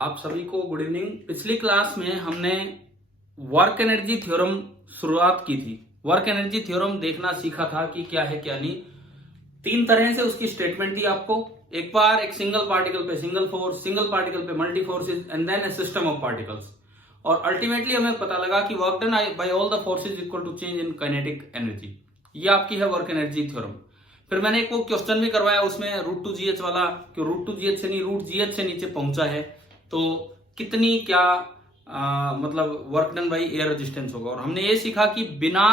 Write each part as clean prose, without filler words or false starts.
आप सभी को गुड इवनिंग। पिछली क्लास में हमने वर्क एनर्जी थ्योरम शुरुआत की थी। वर्क एनर्जी थ्योरम देखना सीखा था कि क्या है क्या नहीं। तीन तरह से उसकी स्टेटमेंट दी आपको। एक बार एक सिंगल पार्टिकल पे सिंगल फोर्स, सिंगल पार्टिकल पे multi forces and then a system of particles. और अल्टीमेटली हमें पता लगा कि work done by all the forces equal to change in kinetic energy. ये आपकी है वर्क एनर्जी थ्योरम। फिर मैंने एक वो क्वेश्चन भी करवाया उसमें रूट टू जीएच वाला, कि रूट टू जीएच से नहीं रूट जीएच से नीचे पहुंचा है तो कितनी क्या मतलब work done by air resistance होगा। और हमने ये सीखा कि बिना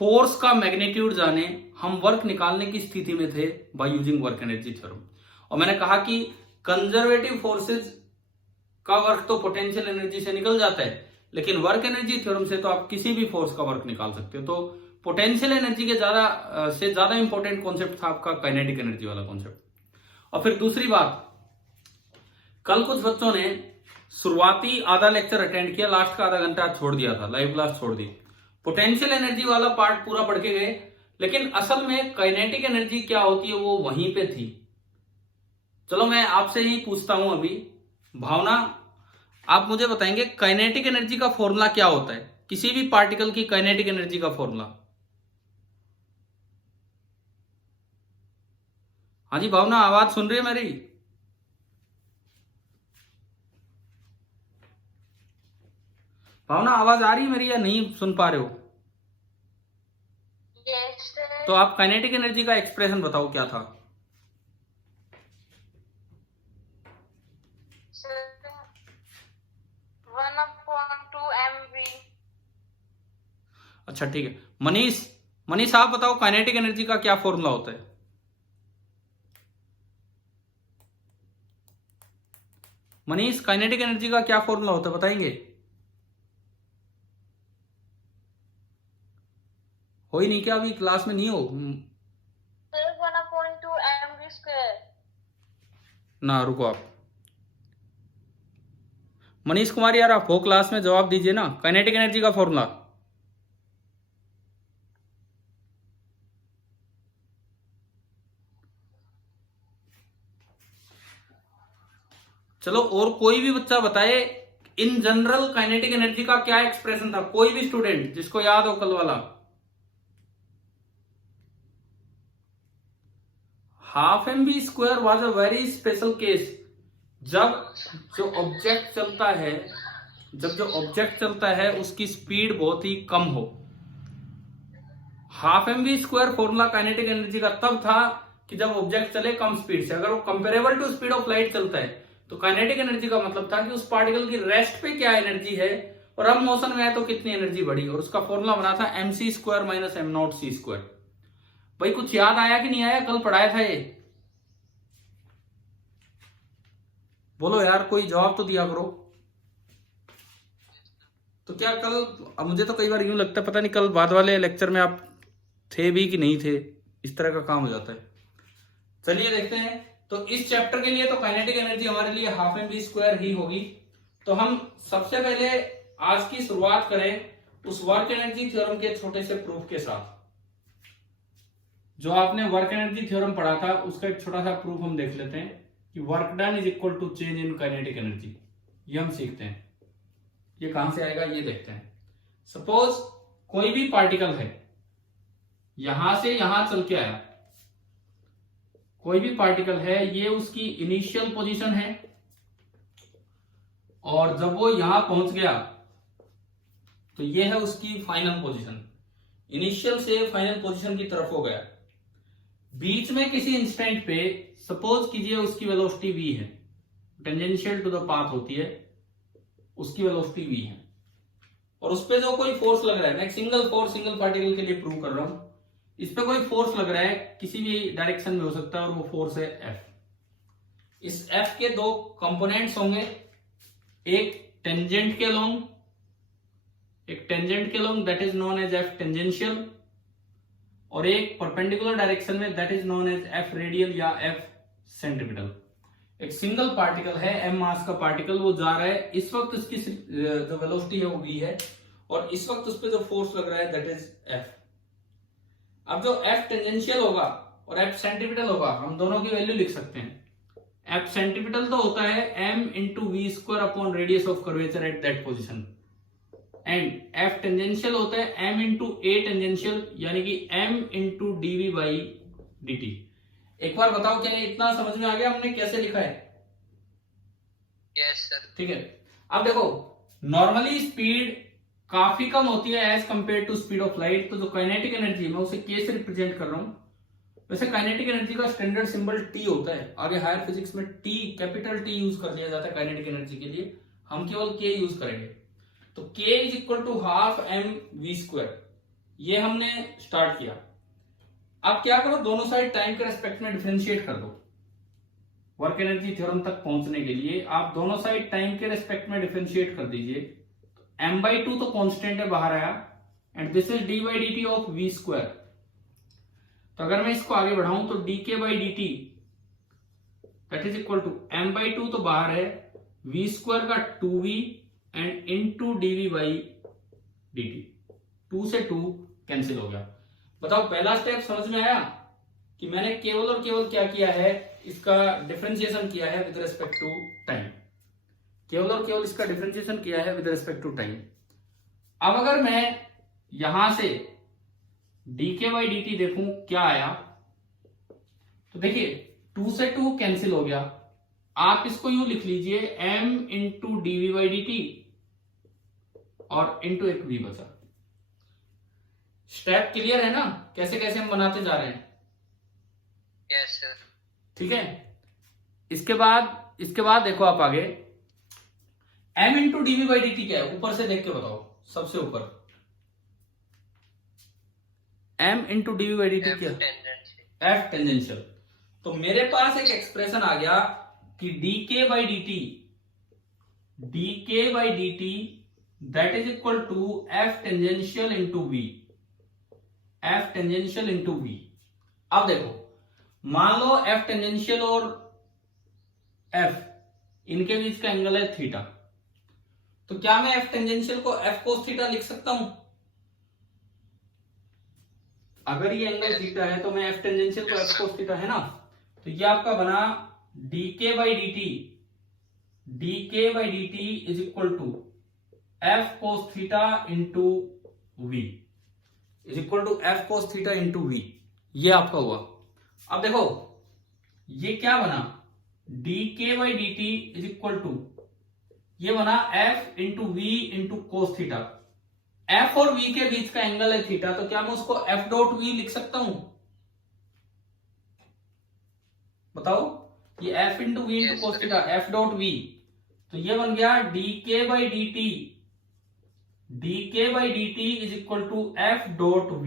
फोर्स का मैग्नीट्यूड जाने हम वर्क निकालने की स्थिति में थे by using work energy theorem. और मैंने कहा कि कंजर्वेटिव फोर्सेज का वर्क तो पोटेंशियल एनर्जी से निकल जाता है, लेकिन वर्क एनर्जी थ्योरम से तो आप किसी भी फोर्स का वर्क निकाल सकते हो। तो पोटेंशियल एनर्जी के ज्यादा इंपॉर्टेंट कॉन्सेप्ट था आपका काइनेटिक एनर्जी वाला कॉन्सेप्ट। और फिर दूसरी बात, कल कुछ बच्चों ने शुरुआती आधा लेक्चर अटेंड किया, लास्ट का आधा घंटा छोड़ दिया था, लाइव क्लास छोड़ दी। पोटेंशियल एनर्जी वाला पार्ट पूरा पढ़ के गए, लेकिन असल में काइनेटिक एनर्जी क्या होती है वो वहीं पे थी। चलो मैं आपसे ही पूछता हूं अभी, भावना आप मुझे बताएंगे काइनेटिक एनर्जी का फॉर्मूला क्या होता है, किसी भी पार्टिकल की काइनेटिक एनर्जी का फॉर्मूला। हाँ जी भावना, आवाज सुन रही है मेरी? भावना आवाज आ रही है मेरी या नहीं सुन पा रहे हो? Yes, sir. तो आप काइनेटिक एनर्जी का एक्सप्रेशन बताओ क्या था। Sir, 1/2 mv. अच्छा ठीक है, मनीष आप बताओ काइनेटिक एनर्जी का क्या फॉर्मूला होता है। मनीष काइनेटिक एनर्जी का क्या फॉर्मूला होता है बताएंगे? हो ही नहीं क्या, अभी क्लास में नहीं हो? Sir, 1/2 mv square. ना रुको आप, मनीष कुमार यार आप हो क्लास में, जवाब दीजिए ना, काइनेटिक एनर्जी का फॉर्मूला। चलो और कोई भी बच्चा बताए इन जनरल काइनेटिक एनर्जी का क्या एक्सप्रेशन था, कोई भी स्टूडेंट जिसको याद हो कल वाला। Half M B square was a very special case. जब जो ऑब्जेक्ट चलता है उसकी स्पीड बहुत ही कम हो। Half M B square formula kinetic energy का तब था कि जब ऑब्जेक्ट चले कम स्पीड से। अगर वो comparable to speed of light चलता है तो काइनेटिक एनर्जी का मतलब था कि उस पार्टिकल की रेस्ट पे क्या एनर्जी है और अब मोशन में है तो कितनी एनर्जी बढ़ी। और उसका फॉर्मूला बना था M C square minus M not C square. भाई कुछ याद आया कि नहीं आया, कल पढ़ाया था ये? बोलो यार, कोई जवाब तो दिया करो। तो क्या कल, अब मुझे तो कई बार यूं लगता है पता नहीं कल बाद वाले लेक्चर में आप थे भी कि नहीं थे, इस तरह का काम हो जाता है। चलिए देखते हैं। तो इस चैप्टर के लिए तो काइनेटिक एनर्जी हमारे लिए हाफ एम बी स्क्वायर ही होगी। तो हम सबसे पहले आज की शुरुआत करें उस वर्क एनर्जी थ्योरम के छोटे से प्रूफ के साथ। जो आपने वर्क एनर्जी थ्योरम पढ़ा था उसका एक छोटा सा प्रूफ हम देख लेते हैं कि work done is equal to change in kinetic energy. ये हम सीखते हैं, ये कहां से आएगा ये देखते हैं। सपोज कोई भी पार्टिकल है, यहां से यहां चल के आया, कोई भी पार्टिकल है, ये उसकी इनिशियल पोजीशन है और जब वो यहां पहुंच गया तो ये है उसकी फाइनल पोजीशन। इनिशियल से फाइनल पोजीशन की तरफ हो गया। बीच में किसी इंस्टेंट पे सपोज कीजिए उसकी वेलोसिटी v है, टेंजेंशियल टू द पाथ होती है, उसकी वेलोसिटी v है और उस पे जो कोई फोर्स लग रहा है, मैं सिंगल पार्टिकल के लिए प्रूव कर रहा हूं, इस पे कोई फोर्स लग रहा है किसी भी डायरेक्शन में हो सकता है और वो फोर्स है F। इस F के दो कंपोनेंट्स होंगे, एक टेंजेंट के along that is known as F tangential, और एक परपेंडिकुलर डायरेक्शन में that is known as F radial या F सेंट्रिपिटल। एक सिंगल पार्टिकल है, m मास का पार्टिकल, वो जा रहा है, इस वक्त उसकी जो वेलोसिटी है वो v है और इस वक्त उस पर जो फोर्स लग रहा है दैट इज F। अब जो F टेंजेंशियल होगा और F सेंट्रिपिटल होगा, हम दोनों की वैल्यू लिख सकते हैं। एफ सेंटीपिटल तो होता है m into we square upon radius of curvature at that position, and F tangential होता है m इंटू ए टेंजेंशियल यानी कि m into DV by dt। एक बार बताओ क्या ये इतना समझ में आ गया हमने कैसे लिखा है? Yes sir. ठीक है, अब देखो नॉर्मली स्पीड काफी कम होती है as compare to speed of light, तो जो काइनेटिक एनर्जी है मैं उसे k से रिप्रेजेंट कर रहा हूं। वैसे काइनेटिक एनर्जी का स्टैंडर्ड सिंबल T होता है, आगे हायर फिजिक्स में T कैपिटल T यूज कर लिया जाता है काइनेटिक एनर्जी के लिए, हम केवल k यूज करेंगे। तो k is equal to half m v square, ये हमने स्टार्ट किया। अब क्या करो, दोनों साइड टाइम के रेस्पेक्ट में डिफरेंशिएट कर दो। वर्क एनर्जी थ्योरम तक पहुंचने के लिए आप दोनों साइड टाइम के रेस्पेक्ट में डिफरेंशिएट कर दीजिए। m/2 तो कांस्टेंट है, बाहर आया, and this is d/dt of v square. तो अगर मैं इसको आगे बढ़ाऊं तो dk/dt that is equal to m/2 तो बाहर है, v स्क्वायर का 2v एंड इनटू dv/dt, 2 से 2 कैंसिल हो गया। बताओ पहला स्टेप समझ में आया कि मैंने केवल और केवल क्या किया है, इसका डिफरेंशिएशन किया है विद रिस्पेक्ट टू टाइम, केवल और केवल इसका डिफरेंशिएशन किया है विद रिस्पेक्ट टू टाइम। अब अगर मैं यहां से dk/dt देखूं क्या आया, तो देखिए 2 से 2 कैंसिल हो गया। आप इसको यूं लिख लीजिए m इंटू dv/dt और इंटू एक v बचा। स्टेप क्लियर है ना, कैसे कैसे हम बनाते जा रहे हैं? Yes sir. ठीक है, इसके बाद देखो आप आगे m इंटू dv/dt क्या है, ऊपर से देख के बताओ, सबसे ऊपर m इंटू dv/dt क्या? f tangential. तो मेरे पास एक एक्सप्रेशन आ गया कि dk/dt that is equal to f tangential into v, f tangential into v। अब देखो मान लो f टेंजेंशियल और f इनके बीच का एंगल है थीटा, तो क्या मैं f टेंजेंशियल को f cos थीटा लिख सकता हूं? अगर ये एंगल थीटा है तो मैं f टेंजेंशियल को f cos थीटा है ना, तो ये आपका बना dk/dt is equal to f cos theta into v, is equal to f cos theta into v, ये आपका हुआ। अब देखो ये क्या बना, dk/dt इज इक्वल टू ये बना f into v into cos theta. f और v के बीच का एंगल है थीटा, तो क्या मैं उसको f डॉट v लिख सकता हूं? बताओ, ये f into v into cos theta, f dot v, तो ये बन गया dk/dt is equal to f dot v।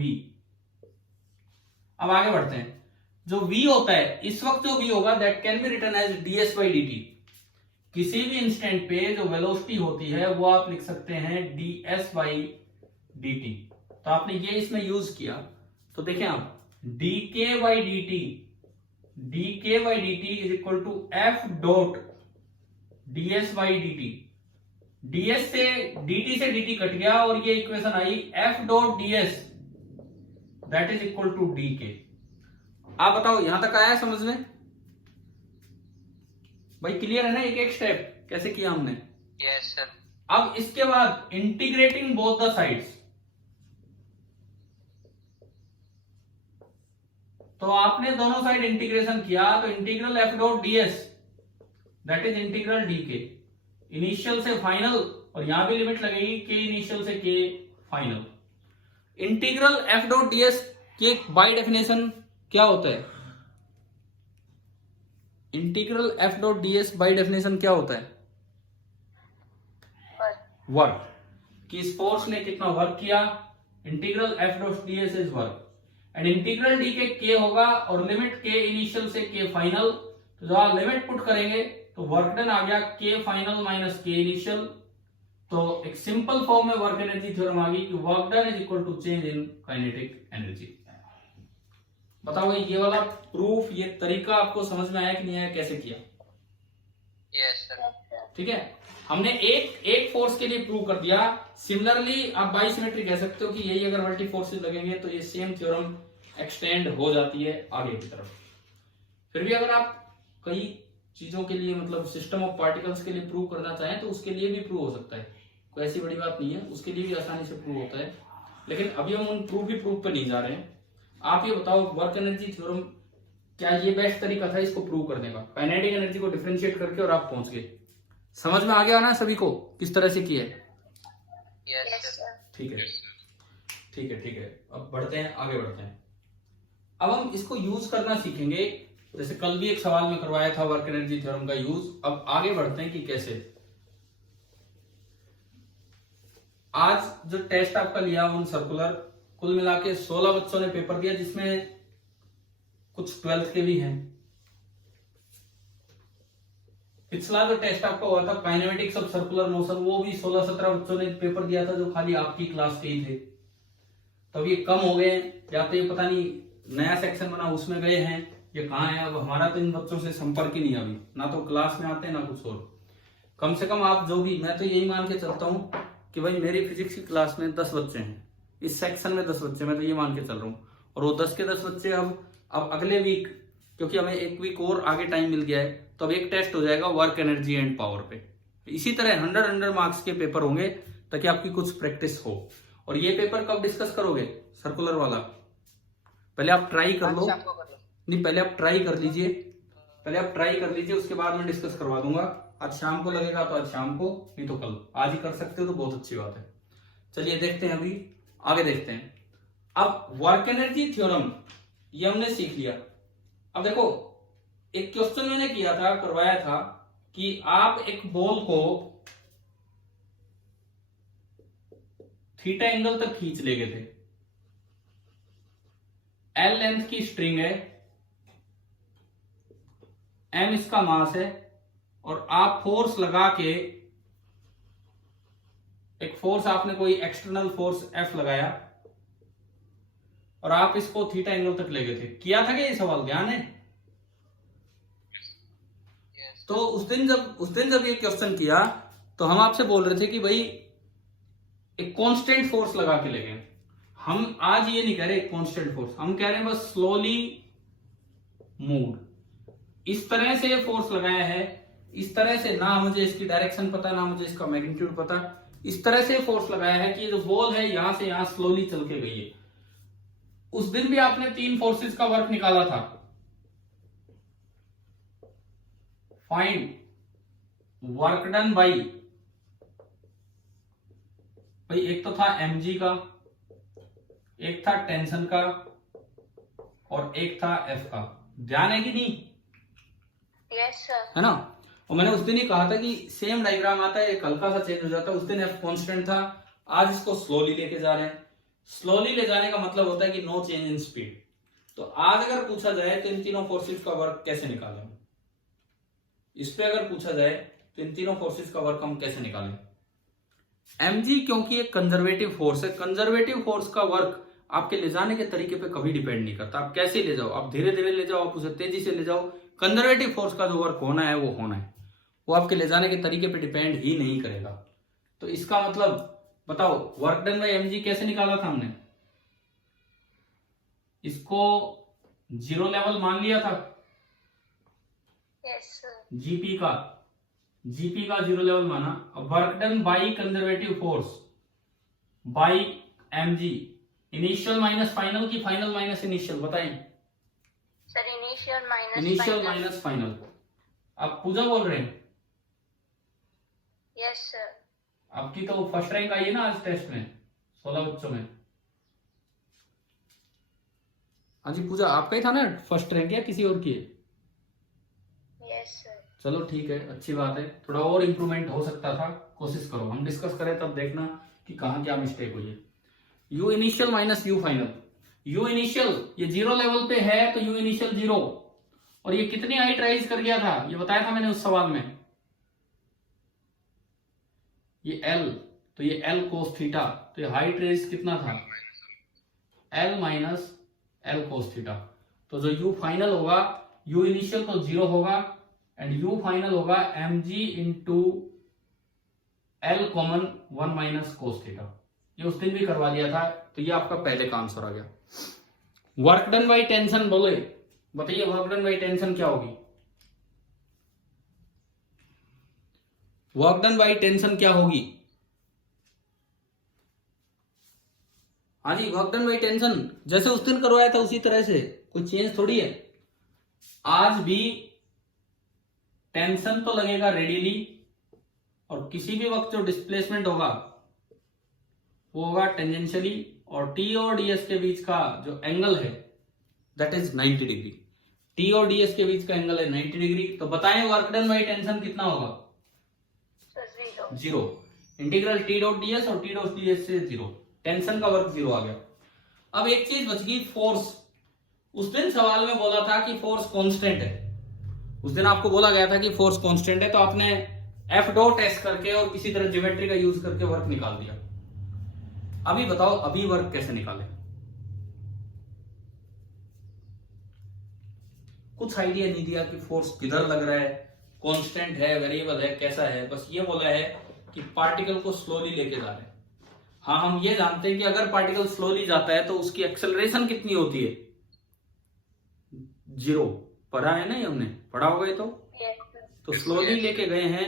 अब आगे बढ़ते हैं, जो v होता है इस वक्त जो v होगा that can be written as ds/dt। किसी भी इंस्टेंट पे जो वेलोसिटी होती है वो आप लिख सकते हैं ds/dt। तो आपने ये इसमें यूज किया, तो देखें आप dk/dt is equal to f dot ds/dt। ds से dt से dt कट गया और ये इक्वेशन आई f dot ds that is equal to dk। आप बताओ यहां तक आया समझ में? भाई क्लियर है ना, एक एक स्टेप कैसे किया हमने? Yes sir. अब इसके बाद इंटीग्रेटिंग बोथ द साइड्स, तो आपने दोनों साइड इंटीग्रेशन किया, तो integral f dot ds that is integral dk, initial से फाइनल, और यहां भी लिमिट लगेगी k इनिशियल से k final. Integral f dot ds के बाय डेफिनेशन क्या होता है? Integral f dot ds by definition क्या होता है? वर्क, कि इस फोर्स ने कितना वर्क किया, integral f dot ds is work, and integral D के होगा और लिमिट k इनिशियल से k फाइनल, तो जब आप लिमिट पुट करेंगे तो वर्क डन आ गया k final minus k initial. तो एक सिंपल फॉर्म में वर्क एनर्जी थ्योरम आ गई कि work done is equal to change in kinetic energy. बताओ भाई ये वाला प्रूफ, ये तरीका आपको समझ में आया कि नहीं आया, कैसे किया? Yes sir. ठीक है, हमने एक फोर्स के लिए प्रूव कर दिया। सिमिलरली आप बाइसिमेट्री कह सकते हो कि यही अगर मल्टी फोर्सेस लगेंगे तो ये सेम थ्योरम एक्सटेंड हो जाती है आगे की तरफ। फिर भी अगर आप कहीं चीजों के लिए, मतलब सिस्टम ऑफ पार्टिकल्स के लिए प्रूव करना चाहें तो उसके लिए भी प्रूव हो सकता है, कोई ऐसी बड़ी बात नहीं है, उसके लिए भी आसानी से प्रूव होता है। लेकिन अभी हम उन प्रूफ पे नहीं जा रहे हैं। आप ये बताओ, वर्क एनर्जी थ्योरम क्या ये बेस्ट तरीका था इसको प्रूव करने का? काइनेटिक एनर्जी को डिफरेंशिएट करके और आप पहुंच गए। समझ में आ गया ना सभी को किस तरह से किया है? Yes sir. ठीक है, ठीक है, ठीक है। अब बढ़ते हैं, आगे बढ़ते हैं। अब हम इसको यूज करना सीखेंगे। जैसे कल भी एक सवाल में करवाया था वर्क एनर्जी थ्योरम का यूज। अब आगे बढ़ते हैं कि कैसे। आज जो टेस्ट आपका लिया ऑन सर्कुलर, कुल मिला के 16 बच्चों ने पेपर दिया, जिसमें कुछ 12th के भी हैं। पिछला जो टेस्ट आपका हुआ था काइनेमेटिक्स ऑफ सर्कुलर मोशन, वो भी 16-17 बच्चों ने पेपर दिया था, जो खाली आपकी क्लास के ही थे। तो अब ये कम हो गए, या तो ये पता नहीं नया सेक्शन बना उसमें गए हैं, ये कहाँ है। अब हमारा तो इन बच्चों से संपर्क ही नहीं, अभी ना तो क्लास में आते हैं ना कुछ और। कम से कम आप जो भी, मैं तो यही मान के चलता हूँ कि भाई मेरी फिजिक्स की क्लास में 10 बच्चे हैं, इस सेक्शन में 10 बच्चे, मैं तो ये मान के चल रहा हूँ। और वो 10 के 10 बच्चे अब अगले वीक, क्योंकि हमें एक वीक और आगे टाइम मिल गया है, तो अब एक टेस्ट हो जाएगा वर्क एनर्जी एंड पावर पे। इसी तरह 100 मार्क्स के पेपर होंगे, ताकि आपकी कुछ प्रैक्टिस हो। और ये पेपर कब डिस्कस करोगे, सर्कुलर वाला? पहले आप ट्राई कर लो, नहीं पहले आप ट्राई कर लीजिए, उसके बाद मैं डिस्कस करवा दूंगा। आज शाम को लगेगा तो आज शाम को, नहीं तो कल। आज ही कर सकते हो तो बहुत अच्छी बात है। चलिए देखते हैं, अभी आगे देखते हैं। अब वर्क एनर्जी थ्योरम ये हमने सीख लिया। अब देखो, एक क्वेश्चन मैंने किया था, करवाया था कि आप एक बॉल को थीटा एंगल तक खींच ले गए थे। एल लेंथ की स्ट्रिंग है, एम इसका मास है, और आप फोर्स लगा के, एक फोर्स आपने कोई एक्सटर्नल फोर्स एफ लगाया, और आप इसको थीटा एंगल तक ले गए थे। किया था क्या ये सवाल, ध्यान है? तो उस दिन जब ये क्वेश्चन किया, तो हम आपसे बोल रहे थे कि भाई एक कांस्टेंट फोर्स लगा के ले गए। हम आज ये नहीं कह रहे कांस्टेंट फोर्स, हम कह रहे हैं बस स्लोली मूव। इस तरह से फोर्स लगाया है, इस तरह से, ना मुझे इसकी डायरेक्शन पता, ना मुझे इसका मैग्नीट्यूड पता, इस तरह से फोर्स लगाया है कि जो बॉल है यहां से यहां स्लोली चल के गई है। उस दिन भी आपने 3 फोर्सेस का वर्क निकाला था। फाइंड वर्क डन बाई, भाई एक तो था mg का, एक था टेंशन का, और एक था f का। ध्यान है कि नहीं? Yes sir. है ना? और मैंने उस दिन ही कहा था कि सेम डायग्राम आता है, एक हल्का सा चेंज हो जाता है। उस दिन f कांस्टेंट था, आज इसको स्लोली लेके जा रहे हैं। स्लोली ले जाने का मतलब होता है कि नो चेंज इन स्पीड। तो आज अगर पूछा जाए तो इन तीनों फोर्सेस का वर्क कैसे निकालें, इस पे अगर पूछा जाए तो इन तीनों फोर्सेस का वर्क हम कैसे निकालें? mg क्योंकि एक कंजर्वेटिव फोर्स है, कंजर्वेटिव फोर्स का वर्क आपके ले जाने के तरीके पे कभी डिपेंड नहीं करता। आप कैसे ले जाओ, आप धीरे धीरे ले जाओ, आप उसे तेजी से ले जाओ, कंजर्वेटिव फोर्स का जो वर्क होना है वो होना है, वो आपके ले जाने के तरीके पे डिपेंड ही नहीं करेगा। तो इसका मतलब बताओ, वर्क डन बाय mg कैसे निकाला था हमने? इसको 0 लेवल मान लिया था। Yes sir. जीपी का 0 लेवल माना। अब work done by conservative force by mg, initial minus final की फाइनल माइनस इनिशियल, बताएं। Sir initial minus final. आप पूजा बोल रहे हैं? Yes sir. आपकी तो फर्स्ट रैंक आई है ना आज टेस्ट में 16 बच्चों में। हाँ जी पूजा, आपका ही था ना फर्स्ट रैंक, या किसी और की है? Yes sir. चलो ठीक है, अच्छी बात है। थोड़ा और इम्प्रूवमेंट हो सकता था, कोशिश करो। हम डिस्कस करें तब देखना कि कहाँ क्या मिस्टेक हुई है। You initial minus you final. You initial ये 0 लेवल पे है, तो यू इनिशियल 0। और ये कितनी हाइट राइज कर गया था, ये बताया था मैंने उस सवाल में। ये L, तो ये L कोस थीटा, तो ये हाइट रेज कितना था? L minus L cos theta. तो जो U फाइनल होगा, U इनिशियल तो 0 होगा, एंड U फाइनल होगा mg into L common 1 minus cos theta. ये उस दिन भी करवा दिया था, तो ये आपका पहले का आंसर आ गया। वर्क डन बाई टेंशन बोले, बताइए वर्क डन बाई टेंशन क्या होगी? वर्क डन बाई टेंशन क्या होगी? हाँ जी, वर्क डन बाई टेंशन जैसे उस दिन करवाया था उसी तरह से, कोई चेंज थोड़ी है। आज भी टेंशन तो लगेगा रेडियली, और किसी भी वक्त जो डिस्प्लेसमेंट होगा वो होगा टेंजेंशियली, और टी और डीएस के बीच का जो एंगल है दैट इज 90 डिग्री। टी और डीएस के बीच का एंगल है 90 डिग्री। तो बताएं वर्क डन बाई टेंशन कितना होगा? Sir 0। Zero. Integral T dot DS और टी डॉट डीएस से जीरो, टेंशन का वर्क जीरो आ गया। अब एक चीज बच गई, फोर्स। उस दिन सवाल में बोला था कि फोर्स कांस्टेंट है, उस दिन आपको बोला गया था कि फोर्स कांस्टेंट है, तो आपने एफ डॉट एस करके और किसी तरह ज्योमेट्री का यूज करके वर्क निकाल दिया। अभी बताओ अभी वर्क कैसे निकाले? कुछ आइडिया नहीं दिया कि फोर्स किधर लग रहा है, कांस्टेंट है, वेरिएबल है, कैसा है, बस ये बोला है कि पार्टिकल को स्लोली लेके जा रहे हैं। हाँ, हम ये जानते हैं कि अगर पार्टिकल स्लोली जाता है तो उसकी एक्सेलरेशन कितनी होती है? जीरो। पढ़ा है ना, ये हमने पढ़ा होगा ये तो। तो स्लोली लेके गए हैं,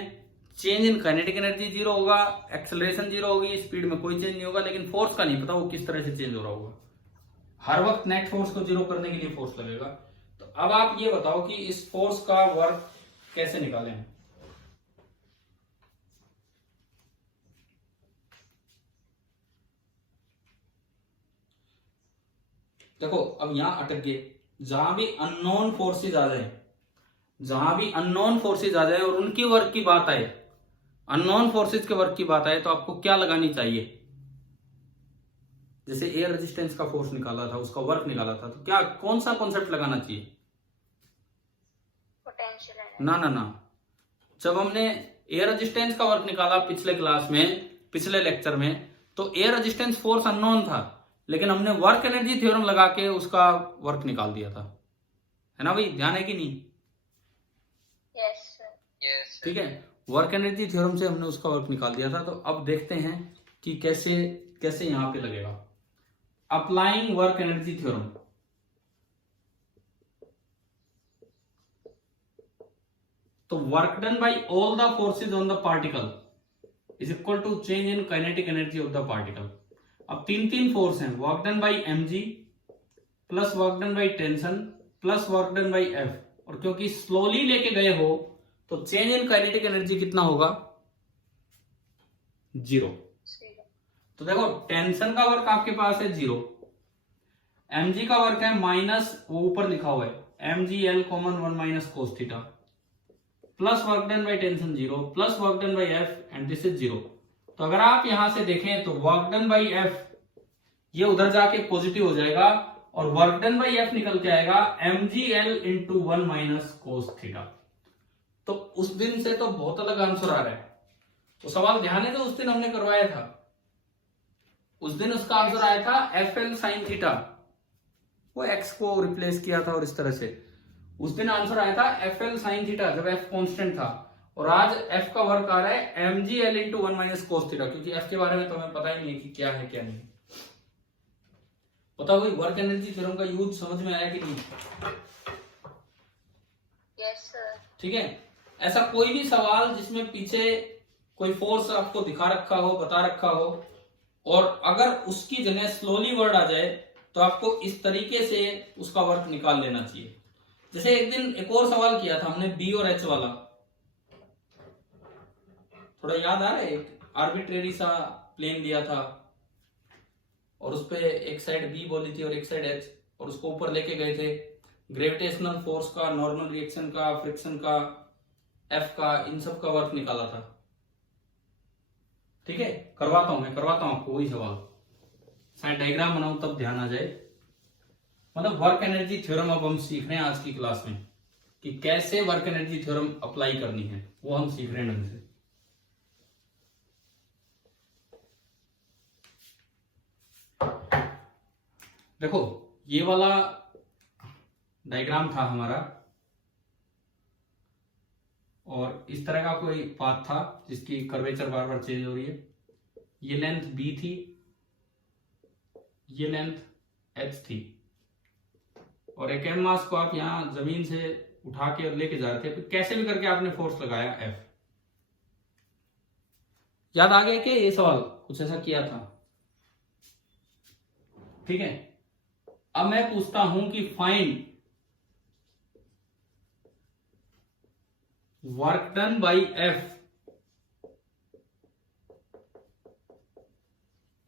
change in kinetic energy zero होगा, एक्सेलरेशन जीरो होगी, स्पीड में कोई चेंज नहीं होगा, लेकिन फोर्स का नहीं पता वो किस तरह से चेंज हो रहा होगा। हर वक्त नेट फोर्स को जीरो करने के लिए फोर्स लगेगा। तो अब आप ये बताओ कि इस फोर्स का वर्क कैसे निकालें? देखो अब यहां अटक गए, जहां भी अननोन फोर्सेज आ जाए, जहां भी अननोन फोर्सेज आ जाए और उनकी वर्क की बात आए, अननोन फोर्सेज के वर्क की बात आए, तो आपको क्या लगानी चाहिए? जैसे एयर रेजिस्टेंस का फोर्स निकाला था, उसका वर्क निकाला था, तो क्या कौन सा कॉन्सेप्ट लगाना चाहिए? पोटेंशियल। ना ना ना, जब हमने एयर रेजिस्टेंस का वर्क निकाला पिछले क्लास में, पिछले लेक्चर में, तो एयर रेजिस्टेंस फोर्स अननोन था, लेकिन हमने वर्क एनर्जी थ्योरम लगा के उसका वर्क निकाल दिया था, है ना भाई? ध्यान है कि नहीं? Yes sir. ठीक है, वर्क एनर्जी थ्योरम से हमने उसका वर्क निकाल दिया था। तो अब देखते हैं कि कैसे कैसे यहां पे लगेगा। अप्लाइंग वर्क एनर्जी थ्योरम, तो work done by all the forces on the particle is equal to change in kinetic energy of the particle. अब तीन तीन फोर्स हैं, work done by mg plus work done by tension plus work done by f, और क्योंकि slowly लेके गए हो तो चेंज इन काइनेटिक एनर्जी कितना होगा? जीरो। तो देखो टेंशन का वर्क आपके पास है जीरो, mg का वर्क है माइनस, वो ऊपर लिखा हुआ है mgl common 1 minus cos theta, plus work done by tension zero, plus work done by f, and this is zero. तो अगर आप यहां से देखें तो वर्क डन बाई एफ ये उधर जाके पॉजिटिव हो जाएगा, और वर्क डन बाई एफ निकल के आएगा mgl into 1 minus cos theta. तो उस दिन से तो बहुत अलग आंसर आ रहा है। तो सवाल ध्यान है, तो उस दिन हमने करवाया था, उस दिन उसका आंसर आया था fl साइन थीटा, वो x को रिप्लेस किया था और इस तरह से उस दिन आंसर आया था fl साइन थीटा जब f कांस्टेंट था, और आज f का वर्क आ रहा है mgl into 1 minus cos theta, क्योंकि f के बारे में तो हमें पता ही नहीं है कि क्या है क्या नहीं। बताओ भाई वर्क एनर्जी थ्योरम का यूज समझ में आया कि नहीं? Yes sir. ठीक है, ऐसा कोई भी सवाल जिसमें पीछे कोई फोर्स आपको दिखा रखा हो, बता रखा हो, और अगर उसकी जगह स्लोली वर्ड आ जाए तो आपको इस तरीके से उसका वर्क निकाल लेना चाहिए। जैसे एक दिन एक और सवाल किया था हमने बी और एच वाला, थोड़ा याद आ रहा है? एक आर्बिट्रेरी सा प्लेन दिया था और उस पे एक साइड बी बोली थी और एक साइड एच, और उसको ऊपर लेके गए थे, ग्रेविटेशनल फोर्स का, नॉर्मल रिएक्शन का, फ्रिक्शन का, एफ का, इन सब का वर्क निकाला था। ठीक है, करवाता हूं, मैं करवाता हूं आपको वही सवाल, शायद डायग्राम बनाऊं तब ध्यान आ जाए। मतलब वर्क एनर्जी थ्योरम अब हम सीख रहे हैं आज की क्लास में कि कैसे वर्क एनर्जी थ्योरम अप्लाई करनी है, वो हम सीख रहे हैं ढंग से। देखो ये वाला डायग्राम था हमारा, और इस तरह का कोई पाथ था जिसकी कर्वेचर बार बार चेंज हो रही है। ये लेंथ b थी, ये लेंथ h थी, और एक एम मास को आप यहां जमीन से उठा के लेके जा रहे थे, कैसे भी करके आपने फोर्स लगाया F। याद आ गया क्या ये सवाल? कुछ ऐसा किया था, ठीक है। अब मैं पूछता हूं कि find work done by F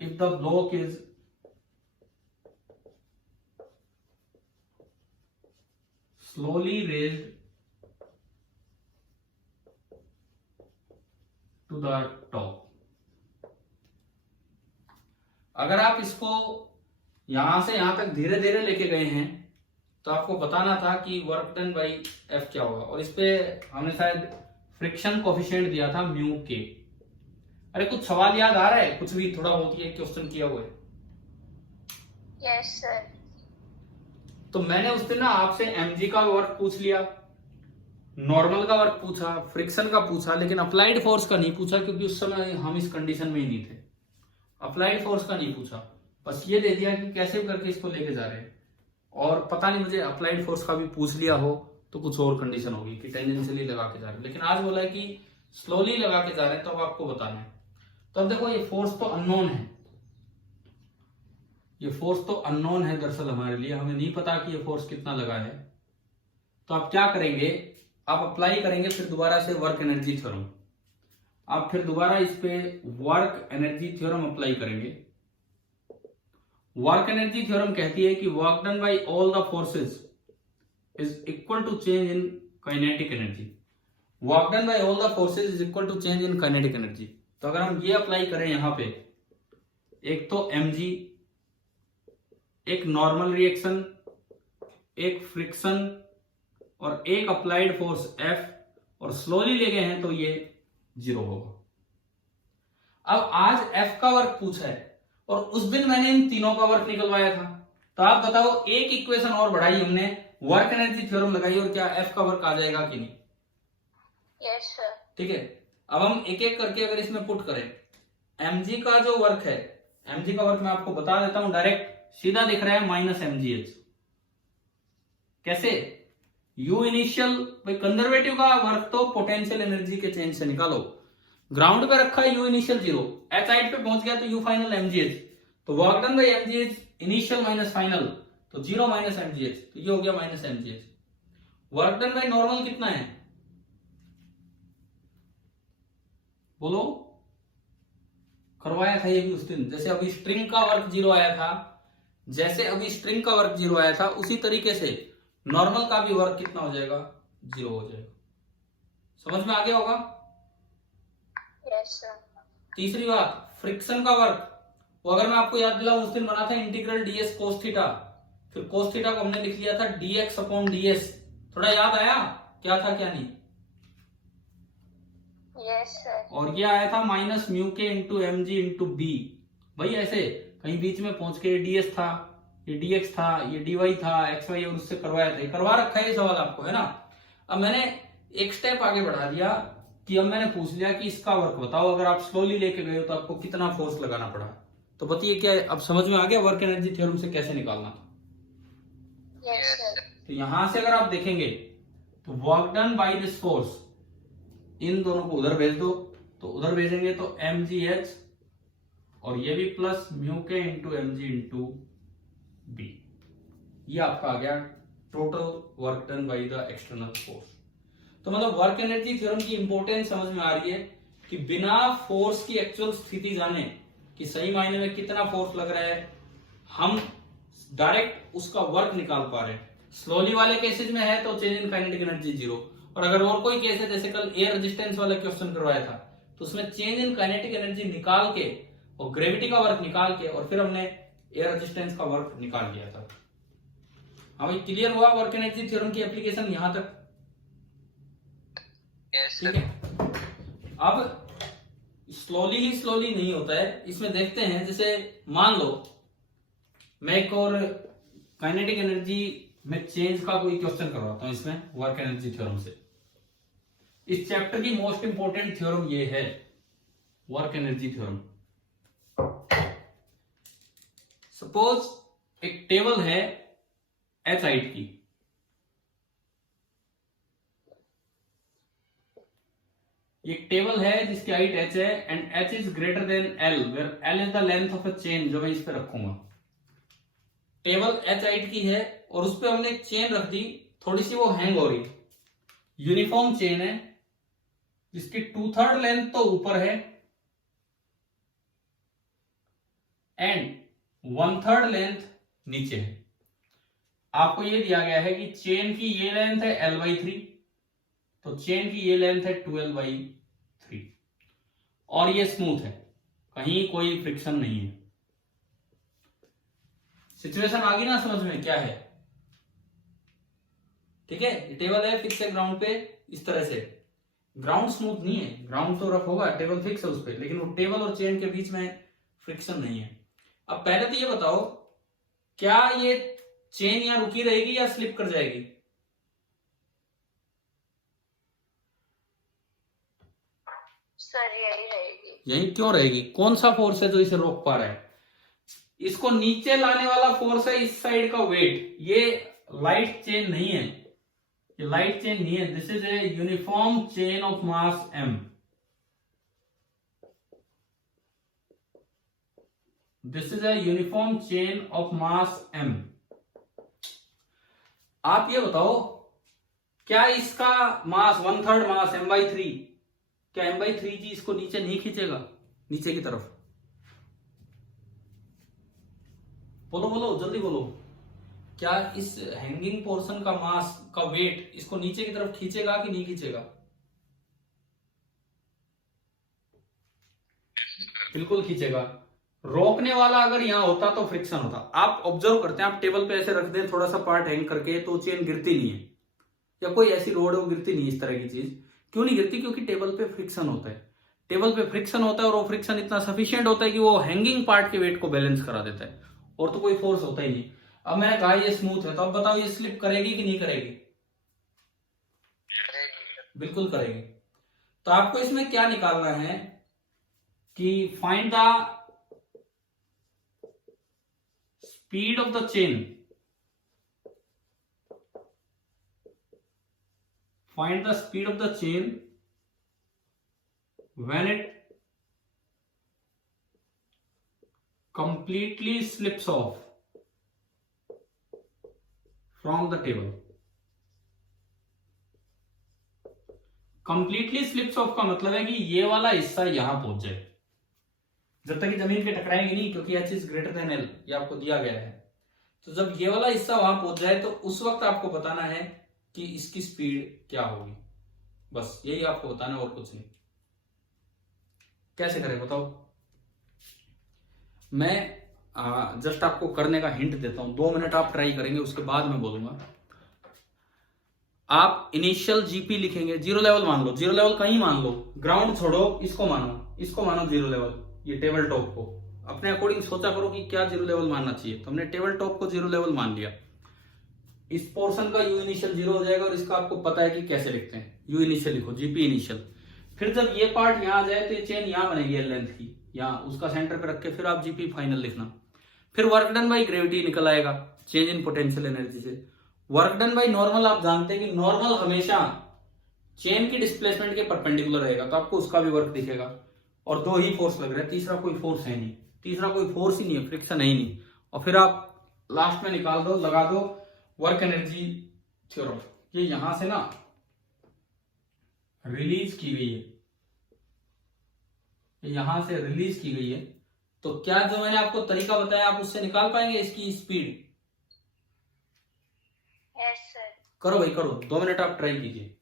if the block is slowly raised to the top। अगर आप इसको यहां से यहां तक धीरे धीरे लेके गए हैं तो आपको बताना था कि वर्क डन बाई एफ क्या होगा, और इस पे हमने शायद फ्रिक्शन कोफिशिएंट दिया था म्यू के। अरे कुछ सवाल याद आ रहा है? कुछ भी थोड़ा बहुत ये क्वेश्चन किया हुआ है? Yes sir. तो मैंने उस दिन ना आपसे mg का वर्क पूछ लिया, नॉर्मल का वर्क पूछा, फ्रिक्शन का पूछा, लेकिन अप्लाइड फोर्स का नहीं पूछा क्योंकि उस समय हम इस कंडीशन में ही नहीं थे। अप्लाइड फोर्स का नहीं पूछा, बस ये दे दिया कि कैसे करके इसको लेके जा रहे हैं। और पता नहीं मुझे अप्लाइड फोर्स का भी पूछ लिया हो तो कुछ और कंडीशन होगी कि टेंजेंशियली लगा के जा रहे हैं, लेकिन आज बोला है कि स्लोली लगा के जा रहे हैं, तो अब आपको बताना है। तो अब देखो ये फोर्स तो अननोन है, ये फोर्स तो अननोन है दरअसल हमारे लिए, हमें नहीं पता कि ये फोर्स कितना लगा है। तो आप क्या करेंगे, आप अप्लाई करेंगे फिर दोबारा से वर्क एनर्जी थ्योरम। आप फिर दोबारा इस पे वर्क एनर्जी थ्योरम अप्लाई करेंगे। वर्क एनर्जी थ्योरम कहती है कि work done by all the forces is equal to change in kinetic energy. Work done by all the forces is equal to change in kinetic energy. तो अगर हम ये apply करें यहां पे, एक तो mg, एक नॉर्मल रिएक्शन, एक फ्रिक्शन और एक अप्लाइड फोर्स F, और स्लोली ले गए हैं तो ये 0 होगा। अब आज F का वर्क पूछा है और उस दिन मैंने इन तीनों का वर्क निकलवाया था। तो आप बताओ, एक इक्वेशन और बढ़ाई हमने, वर्क एनर्जी थ्योरम लगाई, और क्या F का वर्क आ जाएगा कि नहीं? Yes sir. ठीक है। अब हम एक एक करके अगर इसमें पुट करें, mg का जो वर्क है, mg का वर्क मैं आपको बता देता हूं डायरेक्ट, सीधा दिख रहा है माइनस mgh। कैसे? u इनिशियल, भाई कंजर्वेटिव का वर्क तो पोटेंशियल एनर्जी के चेंज से निकालो। ग्राउंड पे रखा है u इनिशियल 0, h साइड पे पहुंच गया तो u फाइनल mgh, तो work done bye mgh initial minus final, तो 0 माइनस mgh, तो ये हो गया minus mgh। Work done by normal कितना है बोलो? करवाया था ये भी उस दिन, जैसे अभी स्ट्रिंग का वर्क 0 आया था, जैसे अभी स्ट्रिंग का वर्क 0 आया था, उसी तरीके से नॉर्मल का भी वर्क कितना हो जाएगा? 0 हो जाएगा। समझ में आ गया होगा? Yes sir. तीसरी बात, फ्रिक्शन का वर्क, वो अगर मैं आपको याद दिलाऊं, उस दिन बना था इंटीग्रल ds cos थीटा, फिर cos थीटा को हमने लिख लिया था dx अपॉन ds। थोड़ा याद आया क्या था क्या नहीं? Yes sir. और ये आया था minus mu k into m g into b. भाई ऐसे कहीं बीच में पहुंच के ds था, ये dx था, ये dy था, xy, और उससे करवाया था, करवा रखा है ये सवाल आपको, है ना। अब मैंने एक स्टेप आगे बढ़ा दिया कि अब मैंने पूछ लिया कि इसका वर्क बताओ, अगर आप स्लोली लेके गए हो तो आपको कितना फोर्स लगाना पड़ा। तो बताइए क्या अब समझ में आ गया वर्क एनर्जी थ्योरम से कैसे निकालना था? Yes sir. तो यहां से अगर आप देखेंगे तो work done by this force, इन दोनों को उधर भेज दो, तो उधर भेजेंगे तो mgh, और ये भी plus mu k into m g into b. ये आपका आ गया total work done by the external force. तो मतलब वर्क एनर्जी थ्योरम की इंपॉर्टेंस समझ में आ रही है कि बिना फोर्स की एक्चुअल स्थिति जाने कि सही मायने में कितना फोर्स लग रहा है, हम डायरेक्ट उसका वर्क निकाल पा रहे हैं। स्लोली वाले केसेस में है तो चेंज इन काइनेटिक एनर्जी 0, और अगर और कोई केस है, जैसे कल एयर रेजिस्टेंस वाला क्वेश्चन करवाया था, तो उसमें चेंज इन काइनेटिक एनर्जी निकाल के और ग्रेविटी का वर्क निकाल के और फिर हमने एयर रेजिस्टेंस का वर्क निकाल लिया था। हमें क्लियर हुआ वर्क एनर्जी थ्योरम की एप्लीकेशन यहां तक? ठीक है। अब स्लोली नहीं होता है, इसमें देखते हैं, जैसे मान लो मैं एक और काइनेटिक एनर्जी में चेंज का कोई क्वेश्चन करवाता हूं इसमें वर्क एनर्जी थ्योरम से। इस चैप्टर की मोस्ट इंपॉर्टेंट थ्योरम ये है वर्क एनर्जी थ्योरम। सपोज एक टेबल है एच हाइट की, एक टेबल है जिसकी हाइट h है and h is greater than l where l is the length of a chain, जो मैं इस पे रखूंगा। टेबल h हाइट की है और उस पे हमने एक चेन रख दी, थोड़ी सी वो हैंग हो रही, यूनिफॉर्म चेन है जिसकी 2/3 लेंथ तो ऊपर है एंड 1/3 लेंथ नीचे है। आपको ये दिया गया है कि चेन की ये लेंथ है l/3, तो चेन की ये लेंथ है 12/3 और ये स्मूथ है, कहीं कोई फ्रिक्शन नहीं है। सिचुएशन आ गई ना समझ में क्या है? ठीक है, ये टेबल है, फिक्स है ग्राउंड पे इस तरह से। ग्राउंड स्मूथ नहीं है, ग्राउंड तो रफ होगा, टेबल फिक्स है उस पर, लेकिन वो टेबल और चेन के बीच में फ्रिक्शन नहीं है। अब पहले तो ये बताओ, क्या ये चेन यहां रुकी रहेगी या स्लिप कर जाएगी? सर यही रहेगी। यही क्यों रहेगी? कौन सा फोर्स है जो इसे रोक पा रहा है? इसको नीचे लाने वाला फोर्स है इस साइड का वेट। ये लाइट चेन नहीं है, ये लाइट चेन नहीं है, this is a uniform chain of mass m। This is a uniform chain of mass m। आप ये बताओ, क्या इसका मास 1/3 मास m/3, क्या m/3 जी इसको नीचे नहीं खींचेगा, नीचे की तरफ? बोलो बोलो जल्दी बोलो, क्या इस हैंगिंग पोर्शन का मास का वेट इसको नीचे की तरफ खींचेगा कि नहीं खींचेगा? बिल्कुल खींचेगा। रोकने वाला अगर यहां होता तो फ्रिक्शन होता। आप ऑब्जर्व करते हैं, आप टेबल पे ऐसे रख दें थोड़ा सा पार्ट हैंग करके, तो चेन गिरती नहीं है, या कोई ऐसी रोड है वो गिरती नहीं, इस तरह की चीज क्यों नहीं गिरती? क्योंकि टेबल पे फ्रिक्शन होता है। टेबल पे फ्रिक्शन होता है और वो फ्रिक्शन इतना सफिशियंट होता है कि वो हैंगिंग पार्ट के वेट को बैलेंस करा देता है, और तो कोई फोर्स होता ही नहीं। अब मैंने कहा ये स्मूथ है, तो अब बताओ ये स्लिप करेगी कि नहीं करेगी? बिल्कुल करेगी। तो आपको इसमें क्या निकालना है कि find the speed of the chain, find the speed of the chain when it completely slips off from the table। completely slips off का मतलब है कि ये वाला हिस्सा यहां पहुंच जाए, जब तक कि जमीन पे टकराएगी नहीं, क्योंकि h is greater than l, ये आपको दिया गया है। तो जब ये वाला हिस्सा वहां पहुंच जाए तो उस वक्त आपको बताना है कि इसकी स्पीड क्या होगी। बस यही आपको बताना है और कुछ नहीं। कैसे करें बताओ? मैं जस्ट आपको करने का हिंट देता हूं, 2 मिनट आप ट्राई करेंगे, उसके बाद मैं बोलूंगा। आप इनिशियल जीपी लिखेंगे, जीरो लेवल मान लो, जीरो लेवल कहीं मान लो, ग्राउंड छोड़ो, इसको मानो जीरो लेवल, ये टेबल टॉप को अपने अकॉर्डिंग सोचा करो कि क्या जीरो लेवल मानना चाहिए। तो हमने टेबल टॉप को जीरो लेवल मान लिया, इस पोर्शन का यू इनिशियल जीरो हो जाएगा, और इसका आपको पता है कि कैसे लिखते हैं, यू इनिशियल लिखो, जीपी इनिशियल। फिर जब ये पार्ट यहां आ जाए तो ये चेन यहां बनेगी एल लेंथ की, यहां उसका सेंटर पे रख के फिर आप जीपी फाइनल लिखना। फिर वर्क डन बाई ग्रेविटी निकल आएगा, चेंज इन पोटेंशियल एनर्जी से। वर्क डन बाई नॉर्मल, आप जानते हैं कि नॉर्मल हमेशा चेन की डिस्प्लेसमेंट के परपेंडिकुलर रहेगा, तो आपको उसका भी वर्क दिखेगा। और 2 ही फोर्स लग रहे हैं, तीसरा कोई फोर्स है नहीं, तीसरा कोई फोर्स ही नहीं है, फ्रिक्शन है ही नहीं। और फिर आप लास्ट में निकाल दो, लगा दो वर्क एनर्जी थ्योरम। ये यहां से ना रिलीज की गई है, यहां से रिलीज की गई है, तो क्या जो मैंने आपको तरीका बताया आप उससे निकाल पाएंगे इसकी स्पीड? Yes sir. करो भाई करो, 2 मिनट आप ट्राई कीजिए।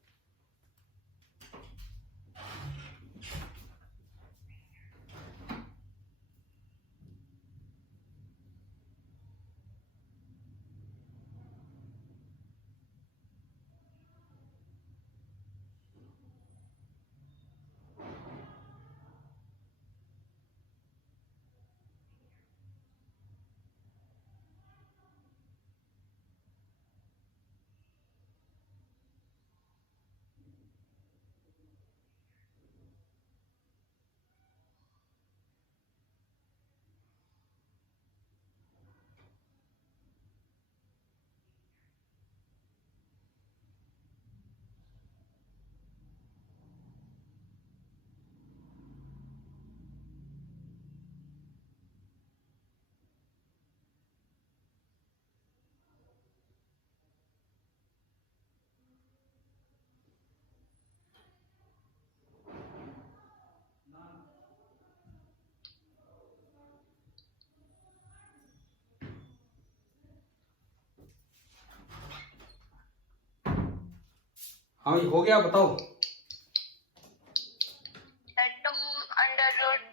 हाँ ये हो गया, बताओ।